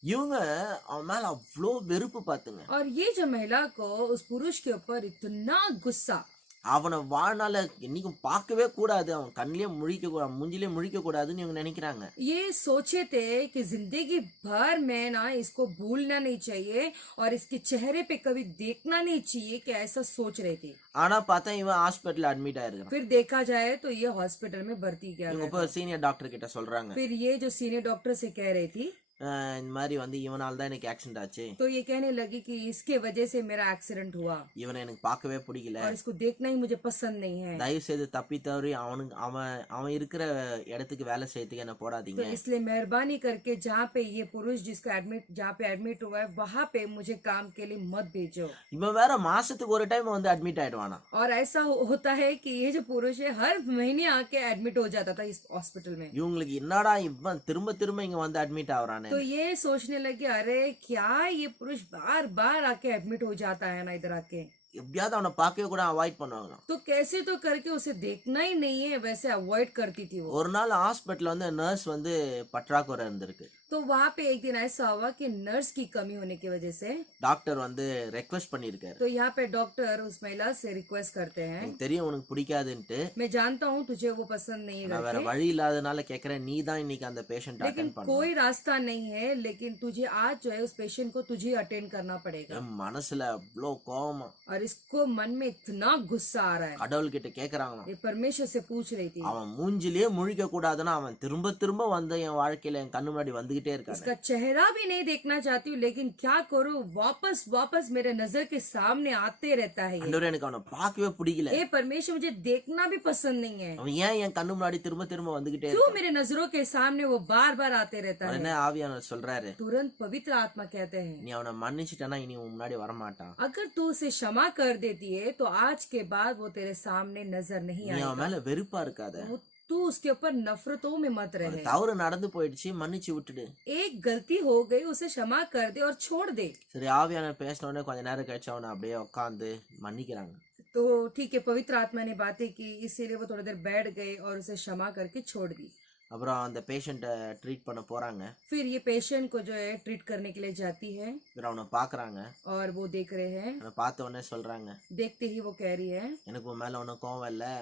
இவங்க அவன் மேல அவ்வளோ வெறுப்பு பார்த்துங்க. और ये जो महिला को उस पुरुष के ऊपर इतना गुस्सा, அவனை வாழ்நாள என்னைக்கும் பார்க்கவே கூடாது, அவன் கண்ணிலே முழிக்க கூடாது, மூஞ்சிலே முழிக்க கூடாதுன்னு இவங்க நினைக்கிறாங்க. ये सोचे थे कि जिंदगी भर में ना इसको भूलना नहीं चाहिए और इसके चेहरे पे कभी देखना नहीं चाहिए, कि ऐसा सोच रहे थे। ஆனா பார்த்தா இவன் ஹாஸ்பிட்டல் அட்மிட் ஆயிருக்கான். फिर देखा जाए तो ये हॉस्पिटल में भर्ती किया இவங்க गया। போய் சீனியர் டாக்டர் கிட்ட சொல்றாங்க, फिर ये जो सीनियर डॉक्टर से कह रही थी, இந்த மாதிரி வந்து இவனால தான் எனக்கு ஆக்சிடென்ட் ஆச்சு, तो ये कहने लगी कि इसके वजह से मेरा एक्सीडेंट हुआ இவனை எனக்கு பார்க்கவே பிடிக்கல, और इसको देखना ही मुझे पसंद नहीं है। தயவு செய்து தப்பி தவறி அவன் இருக்கிற இடத்துக்கு வேலை செய்யறதுக்கு என்ன போடாதீங்க. तो इसलिए मेहरबानी करके जहाँ पे ये पुरुष जहाँ पे एडमिट हुआ है वहाँ पे मुझे काम के लिए मत भेजो। இவன் வேற மாசத்துக்கு ஒரு டைம் வந்து அட்மிட் ஆயிடுவானா. और ऐसा होता है कि ये जो पुरुष है हर महीने आके एडमिट हो जाता था इस हॉस्पिटल में। இவங்களுக்கு என்னடா இவன் திரும்ப திரும்ப இங்க வந்து அட்மிட் ஆகுறானே. तो ये सोचने लगे, अरे क्या ये पुरुष बार बार आके एडमिट हो जाता है ना इधर आके, எப்படியாவது அவனை பார்க்கவே கூட அவாய்ட் பண்ணுவாங்க. तो कैसे तो करके उसे देखना ही नहीं है, वैसे अवॉइड करती थी वो। ஒரு நாள் ஹாஸ்பிட்டல் வந்து நர்ஸ் வந்து பற்றாக்குறை இருந்திருக்கு. तो वहाँ पे एक दिन ऐसा हुआ कि नर्स की कमी होने की वजह से டாக்டர் வந்து ரெக்வெஸ்ட் பண்ணியிருக்காரு, तो यहाँ पे डॉक्टर उस महिला से रिक्वेस्ट करते हैं, எனக்கு தெரியும் உனக்கு பிடிக்காதுன்ட்டு, मैं जानता हूँ तुझे वो पसंद नहीं நான் வேற करते, வழி இல்லாதனால கேட்கறேன், நீ தான் இன்னைக்கு அந்த பேஷண்ட் लेकिन அட்டென்ட் பண்ண. कोई रास्ता नहीं है, लेकिन तुझे आज जो है उस पेशेंट को तुझे अटेंड करना पड़ेगा। என் மனசுல அவ்வளோ கோவமா और इसको मन में इतना गुस्सा आ रहा है, கடவுள் கிட்ட கேக்குறாங்களாம். ये परमेश्वर से पूछ रही थी, அவன் மூஞ்சிலேயே முழிக்க கூடாதுன்னா அவன் திரும்ப திரும்ப வந்து என் வாழ்க்கையில என் கண்ணு முன்னாடி வந்துகிட்டே இருக்கான். इसका चेहरा भी नहीं देखना चाहती हूँ, लेकिन क्या करूँ, वापस वापस मेरे नजर के सामने आते रहता है ये। ஆண்டவரே எனக்கு அவனை பார்க்கவே பிடிக்கல, ये परमेश्वर मुझे देखना भी पसंद नहीं है, அவன் ஏன் என் கண்ணு முன்னாடி திரும்ப திரும்ப வந்துகிட்டே क्यों இருக்கான். मेरे नजरों के सामने वो बार बार आते रहता है। உடனே ஆவியானவர் சொல்றாரு, तुरंत पवित्र आत्मा कहते हैं, நீ அவனை மன்னிச்சிட்டனா இனி உன் முன்னாடி வரமாட்டான், अगर तू उसे क्षमा कर देती है तो आज के बाद वो तेरे सामने नजर नहीं நீ அவன் आएगा। மேல வெறுப்பா இருக்காத, तू उसके ऊपर नफरतों में मत ஒரு रहे। தவறு நடந்து போயிடுச்சு, மன்னிச்சு விட்டுடு. एक गलती हो गई, उसे क्षमा कर दे और छोड़ दे। சரி, ஆவியானவர் பேசின உடனே கொஞ்ச நேரம் கழிச்சு அவனை அப்படியே உட்காந்து மன்னிக்கிறாங்க. तो ठीक है, पवित्र आत्मा ने बातें की, इसीलिए वो थोड़ी देर बैठ गए और उसे क्षमा करके छोड़ दी। அப்புறம் அந்த பேஷண்ட்டை ட்ரீட் பண்ண போறாங்க. फिर ये पेशेंट को जो है ट्रीट करने के लिए जाती है இவர் அவனை பாக்குறாங்க. और वो देख रहे हैं, அவனை பார்த்த உடனே சொல்றாங்க, देखते ही वो कह रही है, எனக்கு உன் மேல ஒன்றும் கோவம் இல்லை,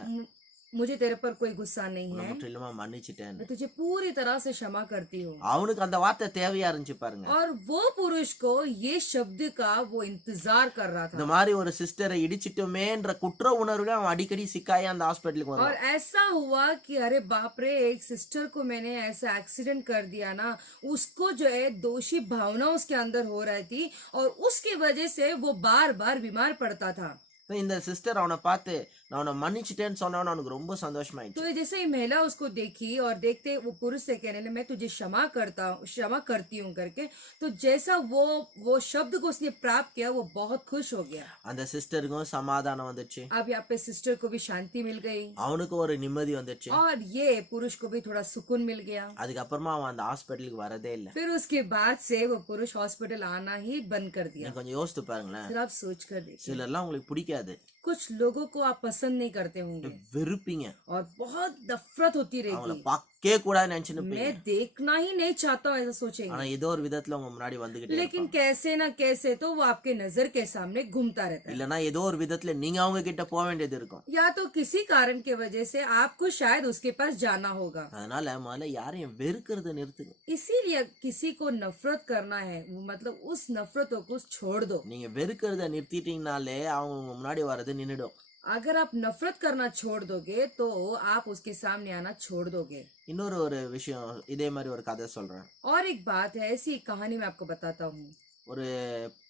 मुझे तेरे पर कोई गुस्सा नहीं உன்னை है, முற்றிலுமா மன்னிச்சிட்டேன்னு. मैं तुझे पूरी तरह से क्षमा करती हूँ। அவனுக்கு அந்த வார்த்தை தேவையா இருந்துச்சு பாருங்க. और वो पुरुष को ये शब्द का वो इंतजार कर रहा இந்த था। மாதிரி ஒரு சிஸ்டரை இடிச்சிட்டோமேன்ற குற்ற உணர்வுல அவன் அடிக்கடி சிக்காய அந்த ஹாஸ்பிட்டலுக்கு और வருவான். ऐसा हुआ कि अरे बाप रे, एक सिस्टर को मैंने ऐसा एक्सीडेंट कर दिया ना, उसको जो है दोषी भावना उसके अंदर हो रही थी और उसकी वजह से वो बार बार बीमार पड़ता था। இப்ப இந்த சிஸ்டர் அவனை பார்த்து நான் அவனை மன்னிச்சிட்டேன்னு சொன்னவன அவனுக்கு ரொம்ப சந்தோஷமாயிடுச்சு. तो जैसे ही महिला उसको देखी और देखते वो पुरुष से कहने लगे मैं तुझे क्षमा करती हूँ करके, तो जैसा वो शब्द को उसने प्राप्त किया वो बहुत खुश हो गया। அந்த சிஸ்டருக்கும் சமாதானம் வந்துச்சு, अब यहाँ पे सिस्टर को भी शांति मिल गई அவனுக்கும் ஒரு நிம்மதி வந்துச்சு. और ये पुरुष को भी थोड़ा सुकून मिल गया। அதுக்கப்புறமா அவன் அந்த ஹாஸ்பிட்டலுக்கு வரதே இல்லை. फिर उसके बाद से वो पुरुष हॉस्पिटल आना ही बंद कर दिया। நீங்க கொஞ்சம் யோசித்து பாருங்களேன். फिर आप सोच कर देखिए, சிலர்லாம் உங்களுக்கு பிடிக்காது, कुछ लोगों को आप पसंद नहीं करते होंगे வெறுப்பீங்க, और बहुत नफरत होती அவங்கள रहेगी। பார்க்கவே கூடாதுன்னு நினைச்சுன்னு मैं देखना ही नहीं चाहता हूँ ऐसा सोचेंगे, ஆனா ஏதோ ஒரு விதத்துல உங்க முன்னாடி வந்துகிட்டே लेकिन இருப்பாங்க. कैसे ना कैसे तो वो आपके नजर के सामने घूमता रहता है। இல்லனா ஏதோ ஒரு விதத்துல நீங்க அவங்க கிட்ட போக வேண்டியது இருக்கும். या तो किसी कारण की वजह से आपको शायद उसके पास जाना होगा। அதனால முதல்ல யாரையும் வெறுக்கிறத நிறுத்துங்க. इसीलिए किसी को नफरत करना है, वो मतलब उस नफरतों को छोड़ दो। நீங்க வெறுக்கிறத நிறுத்திட்டீங்கனாலே அவங்க உங்க முன்னாடி வர்றது நின்னுடும். अगर आप नफरत करना छोड़ दोगे तो आप उसके सामने आना छोड़ दोगे। இன்னொரு ஒரு விஷயம், இதே மாதிரி ஒரு கதை சொல்றேன். और एक बात है, ऐसी कहानी मैं आपको बताता हूँ। ஒரு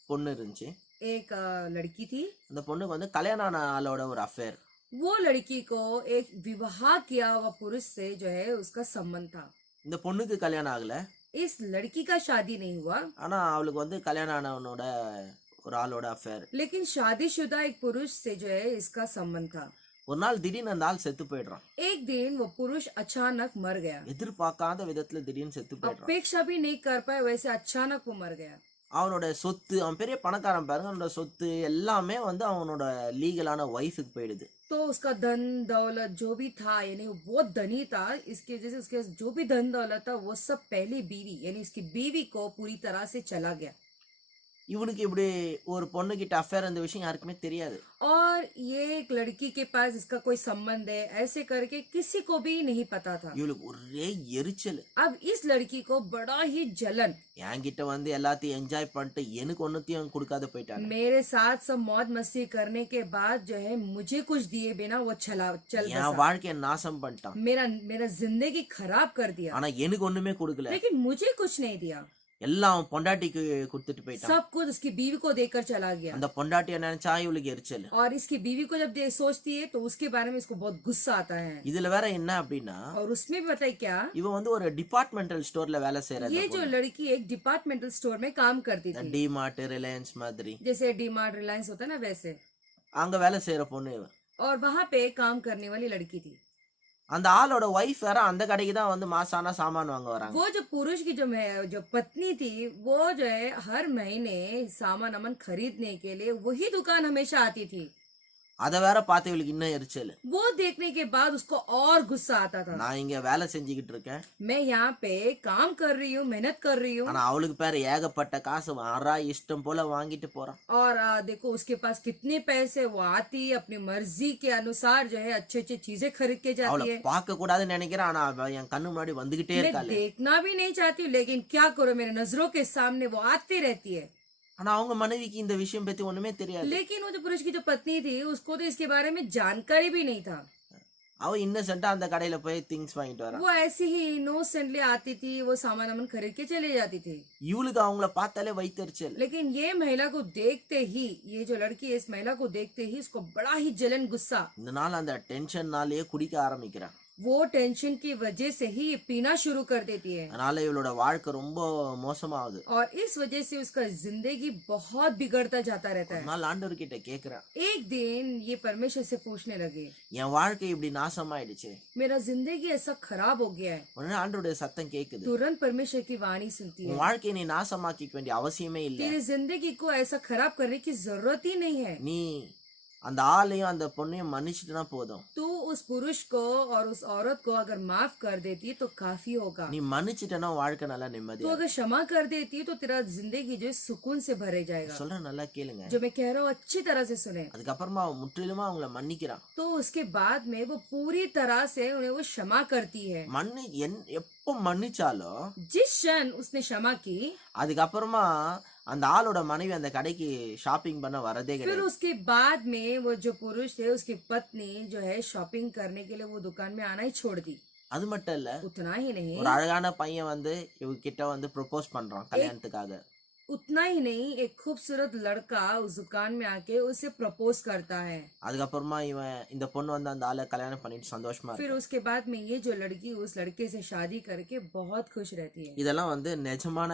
பொண்ணு இருந்துச்சு. एक लड़की थी, அந்த பொண்ணுக்கு வந்து கல்யாணம் ஆன ஆளோட ஒரு அஃபேர். वो लड़की को एक विवाह किया हुआ पुरुष से जो है उसका संबंध था। இந்த பொண்ணுக்கு கல்யாணம் ஆகல, इस लड़की का शादी नहीं हुआ, ஆனா அவளுக்கு வந்து கல்யாணம் ஆனவனோட ஒரு ஆளோட அஃபேர். लेकिन शादीशुदा एक पुरुष से जो है इसका संबंध था। ஒரு நாள் திடீர்னு அந்த ஆள் செத்து போயிடுறான். एक दिन वो पुरुष अचानक मर गया, எதிர்பார்க்காத விதத்துல திடீர்னு செத்து போயிடுறான். अपेक्षा भी नहीं कर पाए वैसे अचानक वो मर गया। அவனோட சொத்து, அவன் பெரிய பணக்காரன் பாருங்க, அவனோட சொத்து எல்லாமே வந்து அவனோட லீகலான ஒய்ஃபுக்கு போயிடுது. तो उसका धन दौलत जो भी था, यानी वो बहुत धनी था, इसकी वजह से उसके जो भी धन दौलत था वो सब पहली बीवी यानी इसकी बीवी को पूरी तरह से चला गया। இவனுக்கு இப்படி ஒரு பொண்ணு கிட்ட அஃபேர் அந்த விஷயம் யாருக்குமே தெரியாது. और ये एक लड़की के पास इसका कोई संबंध है ऐसे करके किसी को भी नहीं पता था। இவளுக்கு ஒரே எரிச்சல். अब इस लड़की को बड़ा ही जलन, என்கிட்ட வந்து எல்லாத்தையும் என்ஜாய் பண்ணிட்டு எனக்கு ஒன்னுத்தையும் கொடுக்காத போயிட்டாங்க. मेरे साथ सब मौज मस्ती करने के बाद जो है मुझे कुछ दिए बिना वो चल என் बसा। வாழ்க்கைய நாசம் பண்ணிட்டான். मेरा जिंदगी खराब कर दिया, ஆனா எனக்கு ஒண்ணுமே கொடுக்கல. लेकिन मुझे कुछ नहीं दिया। எல்லாம் அவன் பொண்டாட்டிக்கு கொடுத்துட்டு போயிட்டான். सब कुछ उसकी बीवी को देकर चला गया। அந்த பொண்டாட்டிய நினைச்சா இவளுக்கு எரிச்சல். और इसकी बीवी को जब सोचती है तो उसके बारे में इसको बहुत गुस्सा आता है। இதுல வேற என்ன அப்படின்னா, और उसमें भी बताइए क्या, இவன் வந்து ஒரு டிபார்ட்மெண்டல் ஸ்டோர்ல வேலை செய்யறது. ये जो लड़की एक डिपार्टमेंटल स्टोर में काम करती थी, டிமார்ட், ரிலையன்ஸ் மாதிரி जैसे डीमार्ट रिलायंस होता है ना वैसे, அங்க வேலை செய்யற பொண்ணு இவன். और वहां पे काम करने वाली लड़की थी। அந்த ஆளோட ஒய்ஃப் வேற அந்த கடைக்கு தான் வந்து மாசானா சாமான் வாங்க வராங்க. वो जो पुरुष की जो पत्नी थी वो जो है हर महीने सामान अमन खरीदने के लिए वही दुकान हमेशा आती थी। அத வேற பார்த்து இவளுக்கு இன்னும் எரிச்சல். वो देखने के बाद उसको और गुस्सा आता था। நான் இங்க வேலை செஞ்சுக்கிட்டு இருக்கேன், मैं यहाँ पे काम कर रही हूँ, मेहनत कर रही हूँ, ஆனா அவளுக்கு பேர் ஏகப்பட்ட காசு வரா, இஷ்டம் போல வாங்கிட்டு போறான். और देखो उसके पास कितने पैसे, वो आती अपनी मर्जी के अनुसार जो है अच्छी अच्छी चीजें खरीद के जाती அவளை है। பார்க்க கூடாதுன்னு நினைக்கிறேன், ஆனா அவ என் கண்ணு முன்னாடி வந்துகிட்டே मैं இருக்காளே. देखना भी नहीं चाहती हूँ, लेकिन क्या करो मेरे नजरों के सामने वो आती रहती है। ஆனா அவங்க மனைவிக்கு இந்த விஷயம் பத்தி ஒண்ணுமே தெரியாது. लेकिन वो जो पुरुष की जो पत्नी थी उसको तो इसके बारे में जानकारी भी नहीं था। அவ இன்னசென்ட்டா அந்த கடையில போய் திங்ஸ் வாங்கிட்டு வரா. वो ऐसी ही इनोसेंटली आती थी, वो सामान अमन खरीद के चले जाती थी। இவளுக்கு அவங்கள பார்த்தாலே வயித்தெரிச்சல். लेकिन ये महिला को देखते ही, ये जो लड़की है इस महिला को देखते ही उसको बड़ा ही जलन गुस्सा, இந்த நாள் அந்த டென்ஷன்னாலேயே குடிக்க ஆரம்பிக்கிறான். वो टेंशन की वजह से ही ये पीना शुरू कर देती है। அதனால இவளோட வாழ்க்கை ரொம்ப மோசமாகுது. और इस वजह से उसका जिंदगी बहुत बिगड़ता जाता रहता है। நாள் ஆண்டவர் கிட்ட கேக்குறான், एक दिन ये परमेश्वर से पूछने लगे, என் வாழ்க்கை இப்படி நாசமாயிடுச்சு. मेरा जिंदगी ऐसा खराब हो गया है। உடனே ஆண்டவருடைய சத்தம் கேக்குது, तुरंत परमेश्वर की वाणी सुनती है, உன் வாழ்க்கையை நீ நாசமாக்கிக்க வேண்டிய அவசியமே இல்ல. तेरी जिंदगी को ऐसा खराब करने की जरूरत ही नहीं है। நீ அந்த ஆளையும் அந்த பொண்ணையும் மன்னிச்சிட்டுனா போதும். तू उस पुरुष को और उस औरत को अगर माफ कर देती तो काफी होगा. நீ மன்னிச்சிட்டனா வாழ்க்கை நல்லா तू நிம்மதியா अगर क्षमा कर देती तो तेरा जिंदगी जो है सुकून से भरे जाएगा. சொல்ற நல்லா கேளுங்க. जो मैं कह रहा हूँ अच्छी तरह से सुने. அதுக்கப்புறமா அவன் முற்றிலுமா அவங்கள மன்னிக்கிறான். तो उसके बाद में वो पूरी तरह से उन्हें वो क्षमा करती है. எப்போ மன்னிச்சாலும் जिस क्षण उसने क्षमा की அதுக்கப்புறமா அந்த ஆளோட மனைவி அந்த கடைக்கு ஷாப்பிங் பண்ண வரதே फिर கிடையாது. उसके बाद में वो जो पुरुष थे उसकी पत्नी जो है शॉपिंग करने के लिए वो दुकान में आना ही छोड़ दी. அது மட்டும் இல்ல, उतना ही नहीं ஒரு அழகான பையன் வந்து இவங்க கிட்ட வந்து ப்ரொபோஸ் பண்றான் கல்யாணத்துக்காக. उतना ही नहीं एक खूबसूरत लड़का उस दुकान में आके उसे प्रपोज करता है. அதுக்கப்புறமா இவன் இந்த பொண்ணு வந்து அந்த ஆளை கல்யாணம் பண்ணிட்டு சந்தோஷமா फिर இருக்கு. उसके बाद में ये जो लड़की उस लड़के से शादी करके बहुत खुश रहती है. இதெல்லாம் வந்து நிஜமான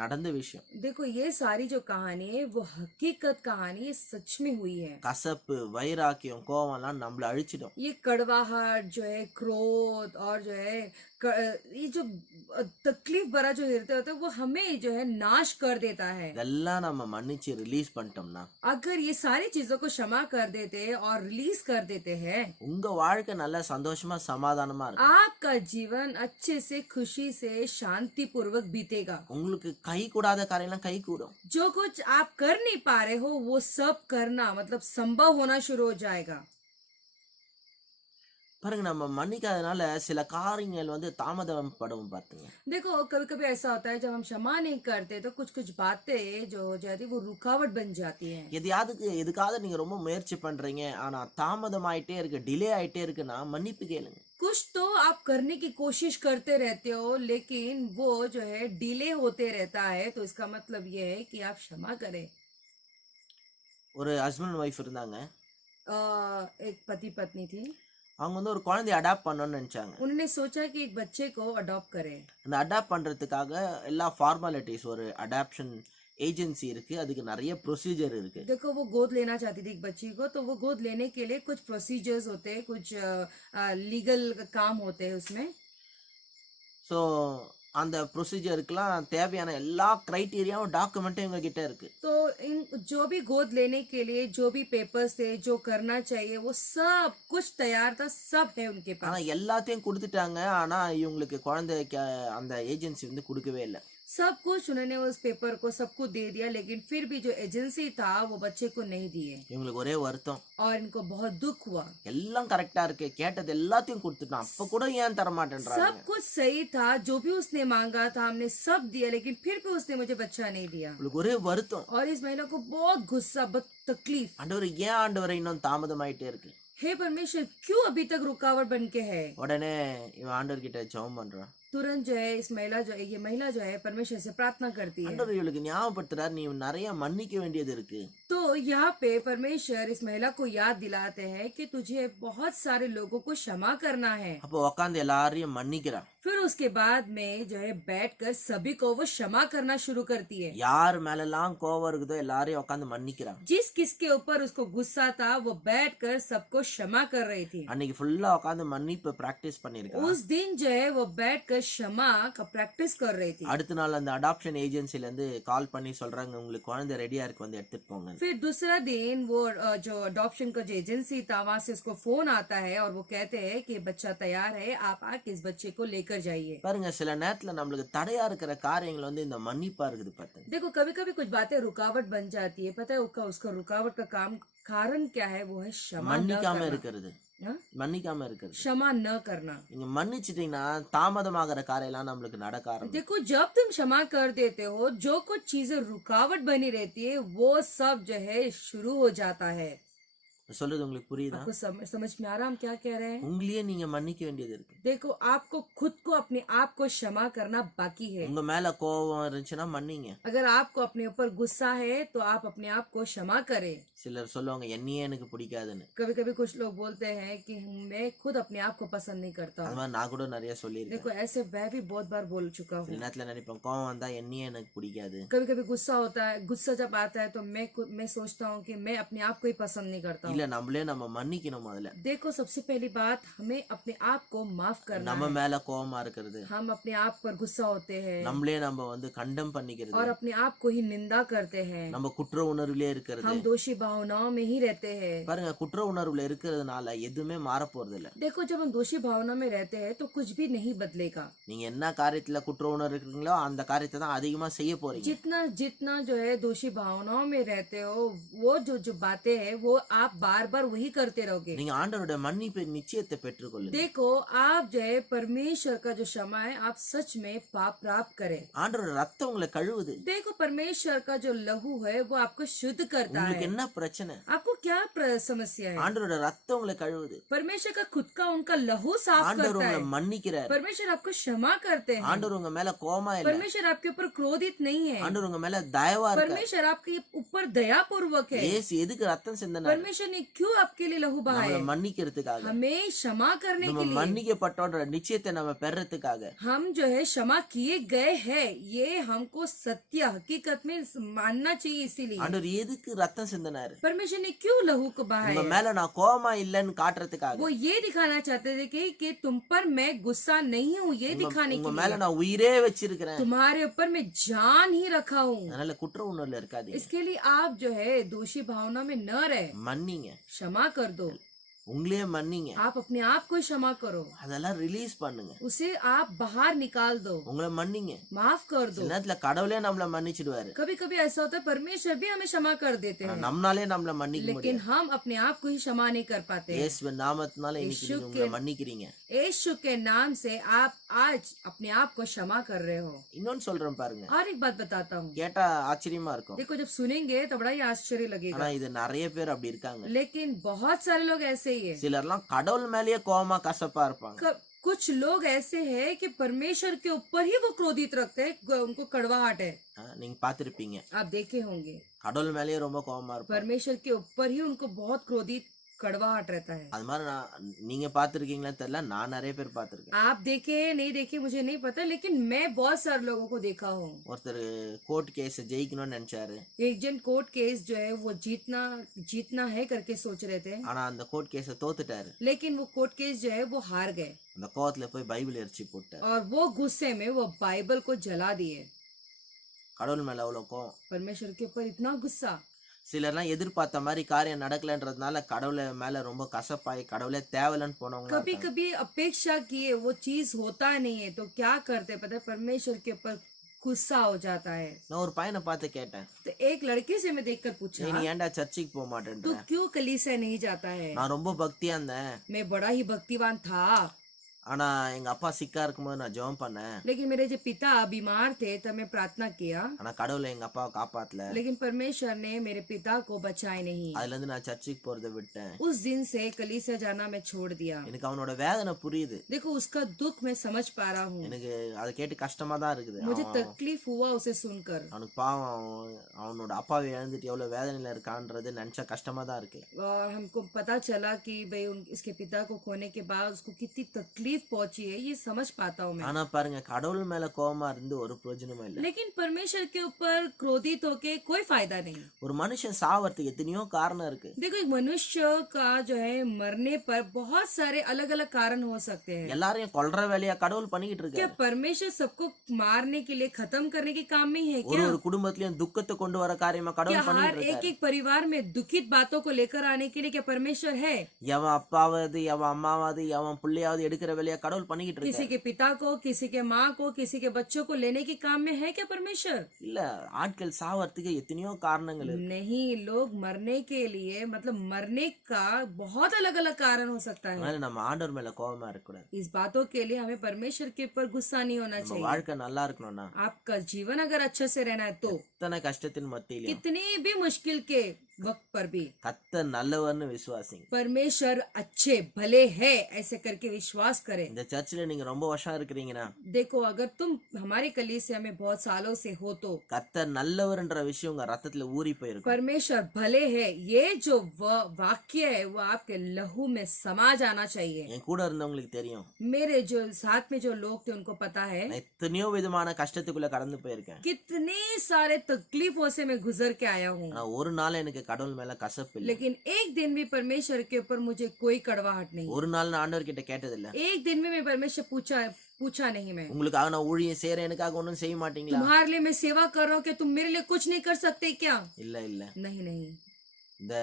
நடந்த விஷயம். देखो ये सारी जो कहानी है वो हकीकत कहानी है, सच में हुई है. கசப்பு, வைராக்கியம், கோவம்லாம் நம்மள அழிச்சிடும். ये कड़वाहट जो है, क्रोध और जो है ये जो तकलीफ भरा जो हृदय होता है वो हमें जो है नाश कर देता है. இதெல்லாம் நம்ம மன்னிச்சு ரிலீஸ் பண்ணிட்டோம்னா अगर ये सारी चीजों को क्षमा कर देते हैं और रिलीज कर देते हैं உங்க வாழ்க்கை நல்ல சந்தோஷமா சமாதானமா இருக்கும். आपका जीवन अच्छे से खुशी से शांति पूर्वक बीतेगा. உங்களுக்கு கை கூடாத காரியம்லாம் கை கூடும். जो कुछ आप कर नहीं पा रहे हो वो सब करना मतलब संभव होना शुरू हो जाएगा. பாருங்க, நம்ம மன்னிக்காதனால சில காரியங்கள் வந்து தாமதம் படும். பாத்துங்க, देखो कभी कभी ऐसा होता है जब हम क्षमा नहीं करते तो कुछ कुछ बातें जो हो जाती है वो रुकावट बन जाती है. எதுக்காவது நீங்க ரொம்ப முயற்சி பண்றீங்க, ஆனா தாமதம் ஆயிட்டே இருக்கு, டிலே ஆயிட்டே இருக்குன்னா மன்னிப்பு கேளுங்க. कुछ तो आप करने की कोशिश करते रहते हो लेकिन वो जो है डिले होते रहता है तो इसका मतलब ये है कि आप क्षमा करें. ஒரு ஹஸ்பண்ட் ஒய்ஃப் இருந்தாங்க. एक पति पत्नी थी. அவங்க வந்து ஒரு குழந்தைய அடாப்ட் பண்ணணும்னு நினைச்சாங்க. उन्होंने सोचा कि एक बच्चे को अडॉप्ट करें. அந்த அடாப்ட் பண்றதுக்காக எல்லா ஃபார்மாலிட்டிஸ், ஒரு அடாப்ஷன் ஏஜென்சி இருக்கு, அதுக்கு நிறைய ப்ரொசீஜர் இருக்கு. देखो वो गोद लेना चाहती थी एक बच्ची को तो वो गोद लेने के लिए कुछ प्रोसीजर्स होते हैं, कुछ लीगल काम होते हैं उसमें. ஸோ அந்த ப்ரொசீஜருக்குலாம் தேவையான எல்லா க்ரைட்டீரியாவும் டாக்குமெண்ட்டும் எங்க கிட்ட இருக்கு. तो इन जो भी गोद लेने के लिए जो भी पेपर्स थे जो करना चाहिए वो सब कुछ तैयार था, सब है उनके ஆனா पास. எல்லாத்தையும் கொடுத்துட்டாங்க. ஆனா இவங்களுக்கு குழந்தைக்கு அந்த ஏஜென்சி வந்து கொடுக்கவே இல்லை. सब कुछ उन्होंने उस पेपर को सबको दे दिया लेकिन फिर भी जो एजेंसी था वो बच्चे को नहीं दिए இவங்களுக்கு ஒரே வருத்தம். और इनको बहुत दुख हुआ. எல்லாம் கரெக்டா இருக்கு, கேட்டது எல்லாத்தையும் கொடுத்துட்டான், அப்ப கூட ஏன் தர மாட்டேன்றாங்க. सब कुछ सही था, जो भी उसने मांगा था हमने सब दिया लेकिन फिर भी उसने मुझे बच्चा नहीं दिया. உங்களுக்கு ஒரே வருத்தம். और इस महिला को बहुत गुस्सा, बहुत तकलीफ. ஆண்டவர் ஏன் ஆண்டவரை இன்னும் தாமதமாயிட்டே இருக்கு. हे परमेश्वर क्यों अभी तक रुकावट बन के है. உடனே இவன் ஆண்டவர் கிட்ட ஜெபம் பண்றான். तुरंत जो है ये महिला जो है परमेश्वर से प्रार्थना करती है. ஆண்டவர் இவளுக்கு ஞாபகப்படுத்துறாரு, நீ நிறைய மன்னிக்க வேண்டியது இருக்கு. तो यहाँ पे परमेश्वर इस महिला को याद दिलाते हैं कि तुझे बहुत सारे लोगों को क्षमा करना है. அப்போ உக்காந்து எல்லாரையும் மன்னிக்கிறான். फिर उसके बाद में जो है बैठकर सभी को वो क्षमा करना शुरू करती है. யார் மேலெல்லாம் கோவம் இருக்குதோ எல்லாரையும் உட்காந்து மன்னிக்கிறான். जिस किसके ऊपर उसको गुस्सा था वो बैठकर सबको क्षमा कर रही थी. அன்னைக்கு ஃபுல்லா உட்காந்து மன்னிப்பு பிராக்டிஸ் பண்ணிருக்கான். उस दिन जो है वो बैठकर क्षमा का प्रैक्टिस कर रही थी. அடுத்த நாள் அந்த அடாப்ஷன் ஏஜென்சில இருந்து கால் பண்ணி சொல்றாங்க, உங்களுக்கு குழந்தை ரெடியா இருக்கு, வந்து எடுத்துட்டு போங்க. फिर दूसरा दिन वो जो अडॉप्शन का जो एजेंसी था वहां से उसको फोन आता है और वो कहते हैं कि बच्चा तैयार है, आप आके इस बच्चे को लेकर जाइए. பாருங்க, சில நேரத்துல நம்மளுக்கு தடையா இருக்கிற காரியங்கள் வந்து இந்த மன்னிப்பா இருக்குது. பாருங்க, देखो कभी कभी कुछ बातें रुकावट बन जाती है. पता है उसका रुकावट का काम कारण क्या है? वो है क्षमा न மன்னிக்காம करना. இருக்கிறது. हाँ? மன்னிக்காம இருக்கிறது. क्षमा न करना. நீங்க மன்னிச்சிட்டீங்கன்னா தாமதமாகிற காரியம்லாம் நம்மளுக்கு நடக்க ஆரம்பிக்கும். देखो जब तुम क्षमा कर देते हो जो कुछ चीजें रुकावट बनी रहती है वो सब जो है शुरू हो जाता है. சொல்றது உங்களுக்கு புரியுதா? आपको समझ में आ रहा हम क्या कह रहे हैं? உங்களையே நீங்க மன்னிக்க வேண்டியது இருக்கு. देखो आपको खुद को अपने आप को क्षमा करना बाकी है. உங்க மேல கோபம் இருந்துச்சுன்னா மன்னிங்க. अगर आपको अपने ऊपर गुस्सा है तो आप अपने आप को क्षमा करें. சிலர் சொல்லுவாங்க, என்னையே எனக்கு பிடிக்காதுன்னு. कभी कभी कुछ लोग बोलते हैं कि मैं खुद अपने आप को पसंद नहीं करता அது हूँ. மாதிரி நான் கூட நிறைய சொல்லியிருக்கேன். देखो ऐसे मैं भी बहुत बार बोल चुका சில हूँ. நேரத்துல நினைப்பேன், கோவம் வந்தா என்னையே எனக்கு பிடிக்காது. कभी कभी गुस्सा होता है, गुस्सा जब आता है तो मैं सोचता हूँ कि मैं अपने आप को ही पसंद नहीं करता हूँ. இல்ல இல்ல நம்மளே நம்ம மன்னிக்கணும் முதல்ல. देखो सबसे पहली बात हमें अपने आप को माफ करना நம்ம है। மேல கோவமா இருக்கிறது, हम अपने आप पर गुस्सा होते हैं நம்மளே நம்ம வந்து கண்டம் பண்ணிக்கிறது, और अपने आप को ही निंदा करते हैं। நம்ம குற்ற உணர்விலே இருக்கிறது. हम दोषी भावनाओं में ही रहते हैं। பாருங்க, குற்ற உணர்வுல இருக்கிறதுனால எதுவுமே மாற போறது இல்ல. देखो जब हम दोषी भावना में रहते हैं तो कुछ भी नहीं बदलेगा। நீங்க என்ன காரியத்துல குற்ற உணர்வு இருக்கீங்களோ அந்த காரியத்தை தான் அதிகமா செய்ய போறீங்க. जितना जितना जो है दोषी भावनाओं में रहते हो वो जो जो बातें हैं वो आप बार बार वही करते रहोगे। நீங்க ஆண்டவருடைய மன்னிப்பு நிச்சயத்தை பெற்றுக்கொள்ளுங்க. देखो आप जो है परमेश्वर का जो क्षमा है आप सच में पाप प्राप्त करें। ஆண்டவருடைய ரத்தம் உங்களை கழுவுது. देखो परमेश्वर का जो लहू है वो आपको शुद्ध करता உங்களுக்கு है। என்ன பிரச்சனை? आपको क्या समस्या है? ஆண்டவருடைய ரத்தம் உங்களை கழுவுது. परमेश्वर का खुद का उनका लहू साफ ஆண்டவர் करता உங்களை है। மன்னிக்கிறார். परमेश्वर आपको क्षमा करते हैं। ஆண்டவர் உங்க மேல கோவமா இல்ல. परमेश्वर आपके ऊपर क्रोधित नहीं है। ஆண்டவர் உங்க மேல தயவா இருக்கார். परमेश्वर आपके ऊपर दया पूर्वक है। இயேசு எதுக்கு ரத்தம் சிந்தினார்? परमेश्वर ने क्यों आपके लिए लहू बहाया? நம்மள மன்னிக்கிறதுக்காக. हमें क्षमा करने நம்ம के लिए। மன்னிக்கப்பட்டோன்ற நிச்சயத்தை நம்ம பெறறதுக்காக. हम जो है क्षमा किए गए हैं ये हमको सत्य हकीकत में मानना चाहिए। इसीलिए ஆண்டவர் எதுக்கு ரத்தம் சிந்தினார்? परमेश्वर ने क्यों लहू को உங்க बहाया? மேல நான் கோவமா இல்லைன்னு காட்டுறதுக்காக. वो ये दिखाना चाहते थे कि तुम पर मैं गुस्सा नहीं हूँ, ये दिखाने உங்க के மேல लिए நான் உயிரே வச்சிருக்கிறேன். तुम्हारे ऊपर मैं जान ही रखा हूँ। அதனால குற்ற உணர்வுல இருக்காதீங்க. इसके लिए आप जो है दोषी भावना में न रहे, மன்னிங்க. क्षमा कर दो। உங்களையே மன்னிங்க. आप अपने आप को ही क्षमा करो, அதெல்லாம் ரிலீஸ் பண்ணுங்க. उसे आप बाहर निकाल दो, உங்களை மன்னிங்க. माफ कर दो। சில நேரத்துல கடவுளே நம்மள மன்னிச்சிடுவாரு. कभी कभी ऐसा होता है परमेश्वर भी हमें क्षमा कर देते ஆனா हैं, நம்மளாலே நம்மள மன்னிக்க लेकिन முடியாது. हम अपने आप को ही क्षमा नहीं कर पाते हैं। இயேசுவின் நாமத்தினால இன்னைக்கு यीशु நீங்க உங்களை के- மன்னிக்கிறீங்க. यीशु के नाम से आप आज अपने आप को क्षमा कर रहे हो। இன்னொன்னு சொல்றேன் பாருங்க. और एक बात बताता हूँ, கேட்டா ஆச்சரியமா இருக்கும். देखो जब सुनेंगे तो बड़ा ही आश्चर्य ஆனா लगेगा, இது நிறைய பேர் அப்படி இருக்காங்க. लेकिन बहुत सारे लोग ऐसे ही है। சிலர்லாம் கடவுள் மேலேயே கோவமா கசப்பா இருப்பாங்க. कुछ लोग ऐसे हैं कि परमेश्वर के ऊपर ही वो क्रोधित रखते हैं, उनको कड़वाहट है। நீங்க பாத்திருப்பீங்க. आप देखे होंगे கடவுள் மேலேயே ரொம்ப கோவமா இருப்பாங்க. परमेश्वर के ऊपर ही उनको बहुत क्रोधित कड़वाहट रहता है। அது மாதிரி நீங்க பாத்திருக்கீங்களா தெரியல, நான் நிறைய பேர் பாத்திருக்கேன். आप देखे नहीं देखे मुझे नहीं पता, लेकिन मैं बहुत सारे लोगों को देखा हूँ। ஒருத்தர் கோர்ட் கேஸ் ஜெயிக்கணும்னு நினைச்சாரு. एक जन कोर्ट केस जो है वो जीतना है करके सोच रहे थे, ஆனா அந்த கோர்ட் கேஸ தோத்துட்டாரு. लेकिन वो कोर्ट केस जो है वो हार गए அந்த கோவத்துல போய் பைபிள் எரிச்சு போட்டாரு. और वो गुस्से में वो बाइबल को जला दिए। கடவுள் மேல அவ்வளவு கோவம். परमेश्वर के ऊपर इतना गुस्सा। சிலர்லாம் எதிர்பார்த்த மாதிரி காரியம் நடக்கலன்றதுனால கடவுளை மேல ரொம்ப கசப்பாய் கடவுளே தேவலன்னு போனவங்க कभी कभी अपेक्षा किए वो चीज होता नहीं है तो क्या करते पता है, परमेश्वर के ऊपर गुस्सा हो जाता है। நான் ஒரு பையனை பார்த்து கேட்டேன், तो एक लड़के से मैं देखकर पूछा, நீ ஏன்டா சர்ச்சுக்கு போக மாட்டேன்ற? तू क्यों कलीसिया नहीं जाता है? நான் ரொம்ப பக்தியா இருந்தேன், मैं बड़ा ही भक्तिवान था, ஆனா எங்க அப்பா சிக்கா இருக்கும்போது நான் ஜெபம் பண்ணேன். लेकिन मेरे जो पिता बीमार थे तब मैं प्रार्थना किया, ஆனா கடவுளை எங்க அப்பாவை காப்பாத்தல. लेकिन परमेश्वर ने मेरे पिता को बचाए नहीं। அதுல இருந்து நான் சர்ச்சுக்கு போறதை விட்டேன். उस दिन से कलीसिया जाना मैं छोड़ दिया। எனக்கு அவனோட வேதனை புரியுது. देखो उसका दुख मैं समझ पा रहा हूँ, எனக்கு அதை கேட்டு கஷ்டமா தான் இருக்குது. मुझे तकलीफ हुआ उसे सुनकर। அவனுக்கு பாவம், அவனோட அப்பாவை இழந்துட்டு எவ்வளவு வேதனையில இருக்கான்றது நினைச்சா கஷ்டமா தான் இருக்கு. और हमको पता चला कि भाई इसके पिता को खोने के बाद उसको कितनी तकलीफ पहुंची है, ये समझ पाता हूँ मैं। ஆனா பாருங்க, கடவுள் மேல கோவமா இருந்து ஒரு பிரயோஜனமும் இல்ல. लेकिन परमेश्वर के ऊपर क्रोधित होके कोई फायदा नहीं। ஒரு மனுஷன் சாவறதுக்கு எத்தனையோ காரணம் இருக்கு. देखो एक मनुष्य का जो है मरने पर बहुत सारे अलग अलग कारण हो सकते हैं। எல்லாரையும் கொல்ற வேலையா கடவுள் பண்ணிக்கிட்டு क्या இருக்காரு. परमेश्वर सबको मारने के लिए खत्म करने के काम में ही है ஒரு क्या? ஒரு குடும்பத்திலயும் துக்கத்தை கொண்டு வர காரியமா क्या கடவுள் हर பண்ணிட்டு एक இருக்காரு. एक परिवार में दुखित बातों को लेकर आने के लिए क्या परमेश्वर है? எவன் அப்பாவது எவன் அம்மாவது எவன் பிள்ளையாவது எடுக்கிற வேலையா கடவுள் பண்ணிக்கிட்டு किसी இருக்காரு. के पिता को, किसी के माँ को, किसी के बच्चों को लेने के काम में है क्या परमेश्वर? இல்ல, ஆட்கள் சாவறதுக்கு எத்தனையோ காரணங்கள் இருக்கு. नहीं, लोग मरने के लिए मतलब मरने का बहुत अलग अलग कारण हो सकता है। அதனால நம்ம ஆண்டவர் மேல கோவமா இருக்கக்கூடாது. इस बातों के लिए हमें परमेश्वर के ऊपर गुस्सा नहीं होना நம்ம चाहिए। வாழ்க்கை நல்லா இருக்கணும்னா आपका जीवन अगर अच्छे से रहना है तो இத்தனை கஷ்டத்தின் மத்தியிலும் कितनी भी मुश्किल के वक्त पर भी கர்த்தர் நல்லவர்னு விசுவாசிங்க. परमेश्वर अच्छे भले है ऐसे करके विश्वास करें। இந்த சர்ச்சில் நீங்க ரொம்ப வருஷம் இருக்கிறீங்கன்னா, देखो अगर तुम हमारे कलीसिया में बहुत सालों से हो तो கர்த்தர் நல்லவர்ன்ற விஷயம் உங்க ரத்தத்துல ஊறி போயிருக்கும். परमेश्वर भले है ये जो वाक्य है वो आपके लहू में समा जाना चाहिए। என் கூட இருந்தவங்களுக்கு தெரியும், मेरे जो साथ में जो लोग थे उनको पता है நான் எத்தனையோ விதமான கஷ்டத்துக்குள்ள கடந்து போயிருக்கேன். कितने सारे तकलीफों से मैं गुजर के आया हूँ, ஆனா ஒரு நாள் எனக்கு கடவுள் மேல கசப்பு இல்ல. लेकिन एक दिन भी परमेश्वर के ऊपर मुझे कोई कड़वाहट नहीं। ஒரு நாள் நான் ஆண்டவர் கிட்ட கேட்டது இல்ல, एक दिन में मैं परमेश्वर पूछा नहीं मैं, உங்களுக்காக நான் ஊழியம் செய்யறேன், எனக்காக ஒண்ணும் செய்ய மாட்டீங்களா? तुम्हारे लिए मैं सेवा कर रहा हूँ, क्या तुम मेरे लिए कुछ नहीं कर सकते क्या? இல்ல இல்ல. नहीं नहीं। இந்த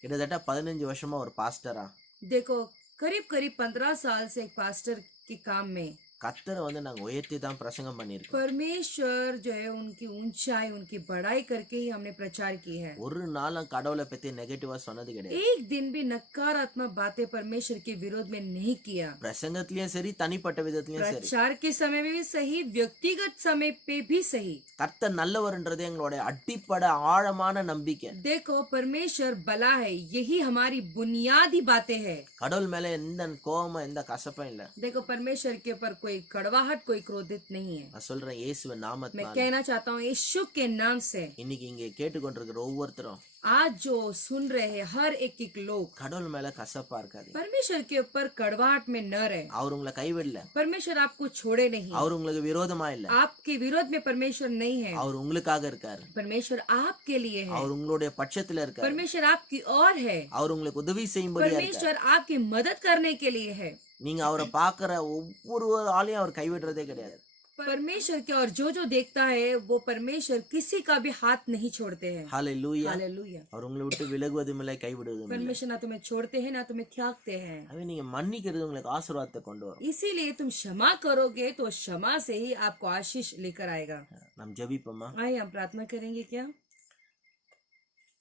கிட்டத்தட்ட 15 வருஷமா ஒரு பாஸ்டரா देखो करीब करीब 15 साल से एक पास्टर के काम में கர்த்தரை வந்து நாங்க உயர்த்தி தான் பிரசங்கம் பண்ணியிருக்கோம். परमेश्वर जो है उनकी ऊंचाई उनकी बड़ाई करके ही हमने प्रचार की है। ஒரு நாளும் கடவுளை பத்தி நெகட்டிவா சொன்னது கிடையாது. एक दिन भी नकारात्मक बातें परमेश्वर के विरोध में नहीं किया। பிரசங்கத்திலயும் சரி, தனிப்பட்ட விதத்திலயும் சரி. प्रचार के समय में भी सही, व्यक्तिगत समय पे भी सही। கர்த்தர் நல்லவர்ன்றது எங்களுடைய அடிப்படை ஆழமான நம்பிக்கை. देखो परमेश्वर भला है, यही हमारी बुनियादी बातें है। கடவுள் மேல எந்த கோபமும் எந்த கசப்பும் இல்ல. देखो परमेश्वर के ऊपर कोई कड़वाहट कोई क्रोधित नहीं है। நான் சொல்றேன் இயேசுவின் मैं நாமத்தினால कहना चाहता हूँ यीशु के नाम से இன்னைக்கு இங்க கேட்டுக்கொண்டிருக்கிற ஒவ்வொருத்தரும் आज जो सुन रहे हैं हर एक लोग கடவுள் மேல கசப்பா இருக்காது. परमेश्वर के ऊपर कड़वाहट में न रहे। அவர் உங்களை கைவிடல, परमेश्वर आपको छोड़े नहीं, அவர் உங்களுக்கு விரோதமா இல்ல, आपके विरोध में परमेश्वर नहीं है। அவர் உங்களுக்காக இருக்காரு, परमेश्वर आपके लिए है, அவர் உங்களுடைய பட்சத்துல இருக்காரு, परमेश्वर आपकी ओर है, அவர் உங்களுக்கு उदவி செய்யும்படியா இருக்காரு. परमेश्वर आपकी मदद करने के लिए है। நீங்க அவரை பாக்குற ஒவ்வொரு ஆளையும் அவர் கைவிடுறதே கிடையாது. परमेश्वर के और जो देखता है वो परमेश्वर किसी का भी हाथ नहीं छोड़ते हैं। ஹல்லேலூயா. हालेलुया। அவர் உங்களை விட்டு விலகுவதும் இல்லை, கைவிடுவதும் இல்லை. परमेश्वर ना तुम्हें छोड़ते हैं ना तुम्हें त्यागते हैं। அவை நீங்க மன்னிக்கிறது உங்களுக்கு ஆசீர்வாதத்தை கொண்டு வரும். इसीलिए तुम क्षमा करोगे तो क्षमा से ही आपको आशीष लेकर आएगा। நாம் ஜெபிப்போமா? आइए हम प्रार्थना करेंगे क्या?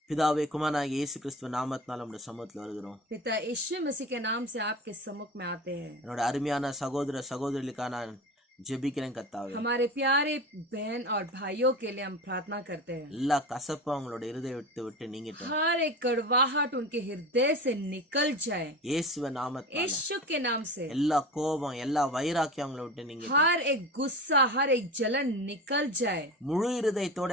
பிதாவே, குமாரனாகிய இயேசு கிறிஸ்துவ நாமத்தினால நம்முடைய சமூகத்துல வருகிறோம். पिता यीशु मसीह के नाम से आपके सम्मुख में आते हैं। என்னோட அருமையான சகோதர சகோதரிகளுக்காக நான் ஜெபிக்கிறேன் கர்த்தாவே. हमारे प्यारे बहन और भाइयों के लिए हम प्रार्थना करते हैं। எல்லா கசப்பும் அவங்களோட இருதயத்தை விட்டு நீங்கிட்டோம். हर एक कड़वाहट उनके हृदय से निकल जाए இயேசுவ நாமத்தினால. यीशु के नाम से எல்லா கோபம், எல்லா வைராக்கியம் அவங்கள விட்டு நீங்கிட்டோம். हर एक गुस्सा हर एक जलन निकल जाए। முழு இருதயத்தோட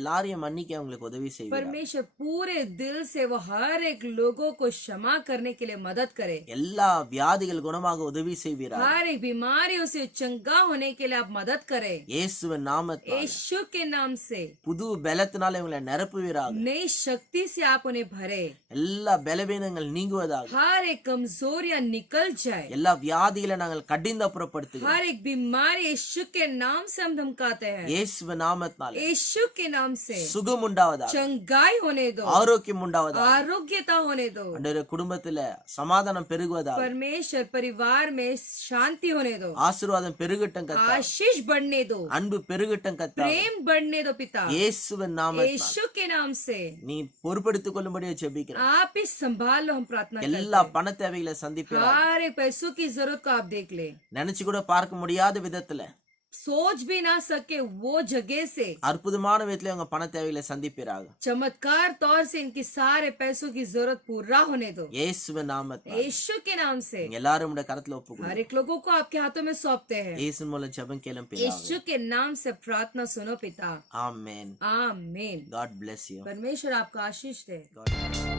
எல்லாரையும் மன்னிக்க அவங்களுக்கு உதவி செய்வார். परमेश्वर पूरे दिल से वो हर एक लोगों को क्षमा करने के लिए मदद करे। எல்லா வியாதிகள் குணமாக உதவி செய்வீராக. हर एक बीमारियों से चंगा होने के लिए आप मदद करें இயேசுவ நாமத்தினால. यीशु के नाम से புது பலத்தினால இவங்களை நிரப்புவீராக. नई शक्ति से आप उन्हें भरे। எல்லா பலவீனங்கள் நீங்குவதாக. हर एक कमजोरियां निकल जाए। எல்லா வியாதிகளை நாங்கள் கடிந்து அப்புறப்படுத்துகிறோம். हर एक बीमारी यीशु के नाम से हम धमकाते हैं। இயேசுவ நாமத்தினால यीशु के नाम से சுகம் உண்டாவதாக. चंगाई होने दो, ஆரோக்கியம் உண்டாவதாக. आरोग्यता होने दो। ஆண்டவரே, குடும்பத்துல சமாதானம் பெருகுவதாக. परमेश्वर परिवार में शांति होने दो, ஆசீர்வாதம் பெருகட்டும் கர்த்தாவே. आशीष बढ़ने दो, அன்பு பெருகட்டும் கர்த்தாவே. प्रेम बढ़ने दो पिता இயேசுவின் நாமத்தினால यीशु के नाम से। நீ பொறுப்படுத்திக் கொள்ளும்படியா ஜெபிக்கிறேன். आप ही संभाल लो, हम प्रार्थना करते எல்லா हैं। பண தேவைகளை சந்திப்பீராக. हर एक पैसों की जरूरत को आप देख ले, நினைச்சு கூட பார்க்க முடியாத விதத்துல सोच भी ना सके वो जगह से அற்புதமான விதத்துல உங்க பண தேவைகளை சந்திப்பீராக. चमत्कार तौर से इनकी सारे पैसों की जरूरत पूरा होने दो இயேசுவின் நாமத்தினால यीशु के नाम से। நீங்க எல்லாரும் உடைய கரத்துல ஒப்புக்கொடுங்க. हर एक लोगों को आपके हाथों में सौंपते हैं। இயேசு மூலம் ஜெபம் கேளும் பிதாவே. यीशु के नाम से प्रार्थना सुनो पिता। ஆமென். आमीन। God bless you. परमेश्वर आपका आशीष दे। God bless you.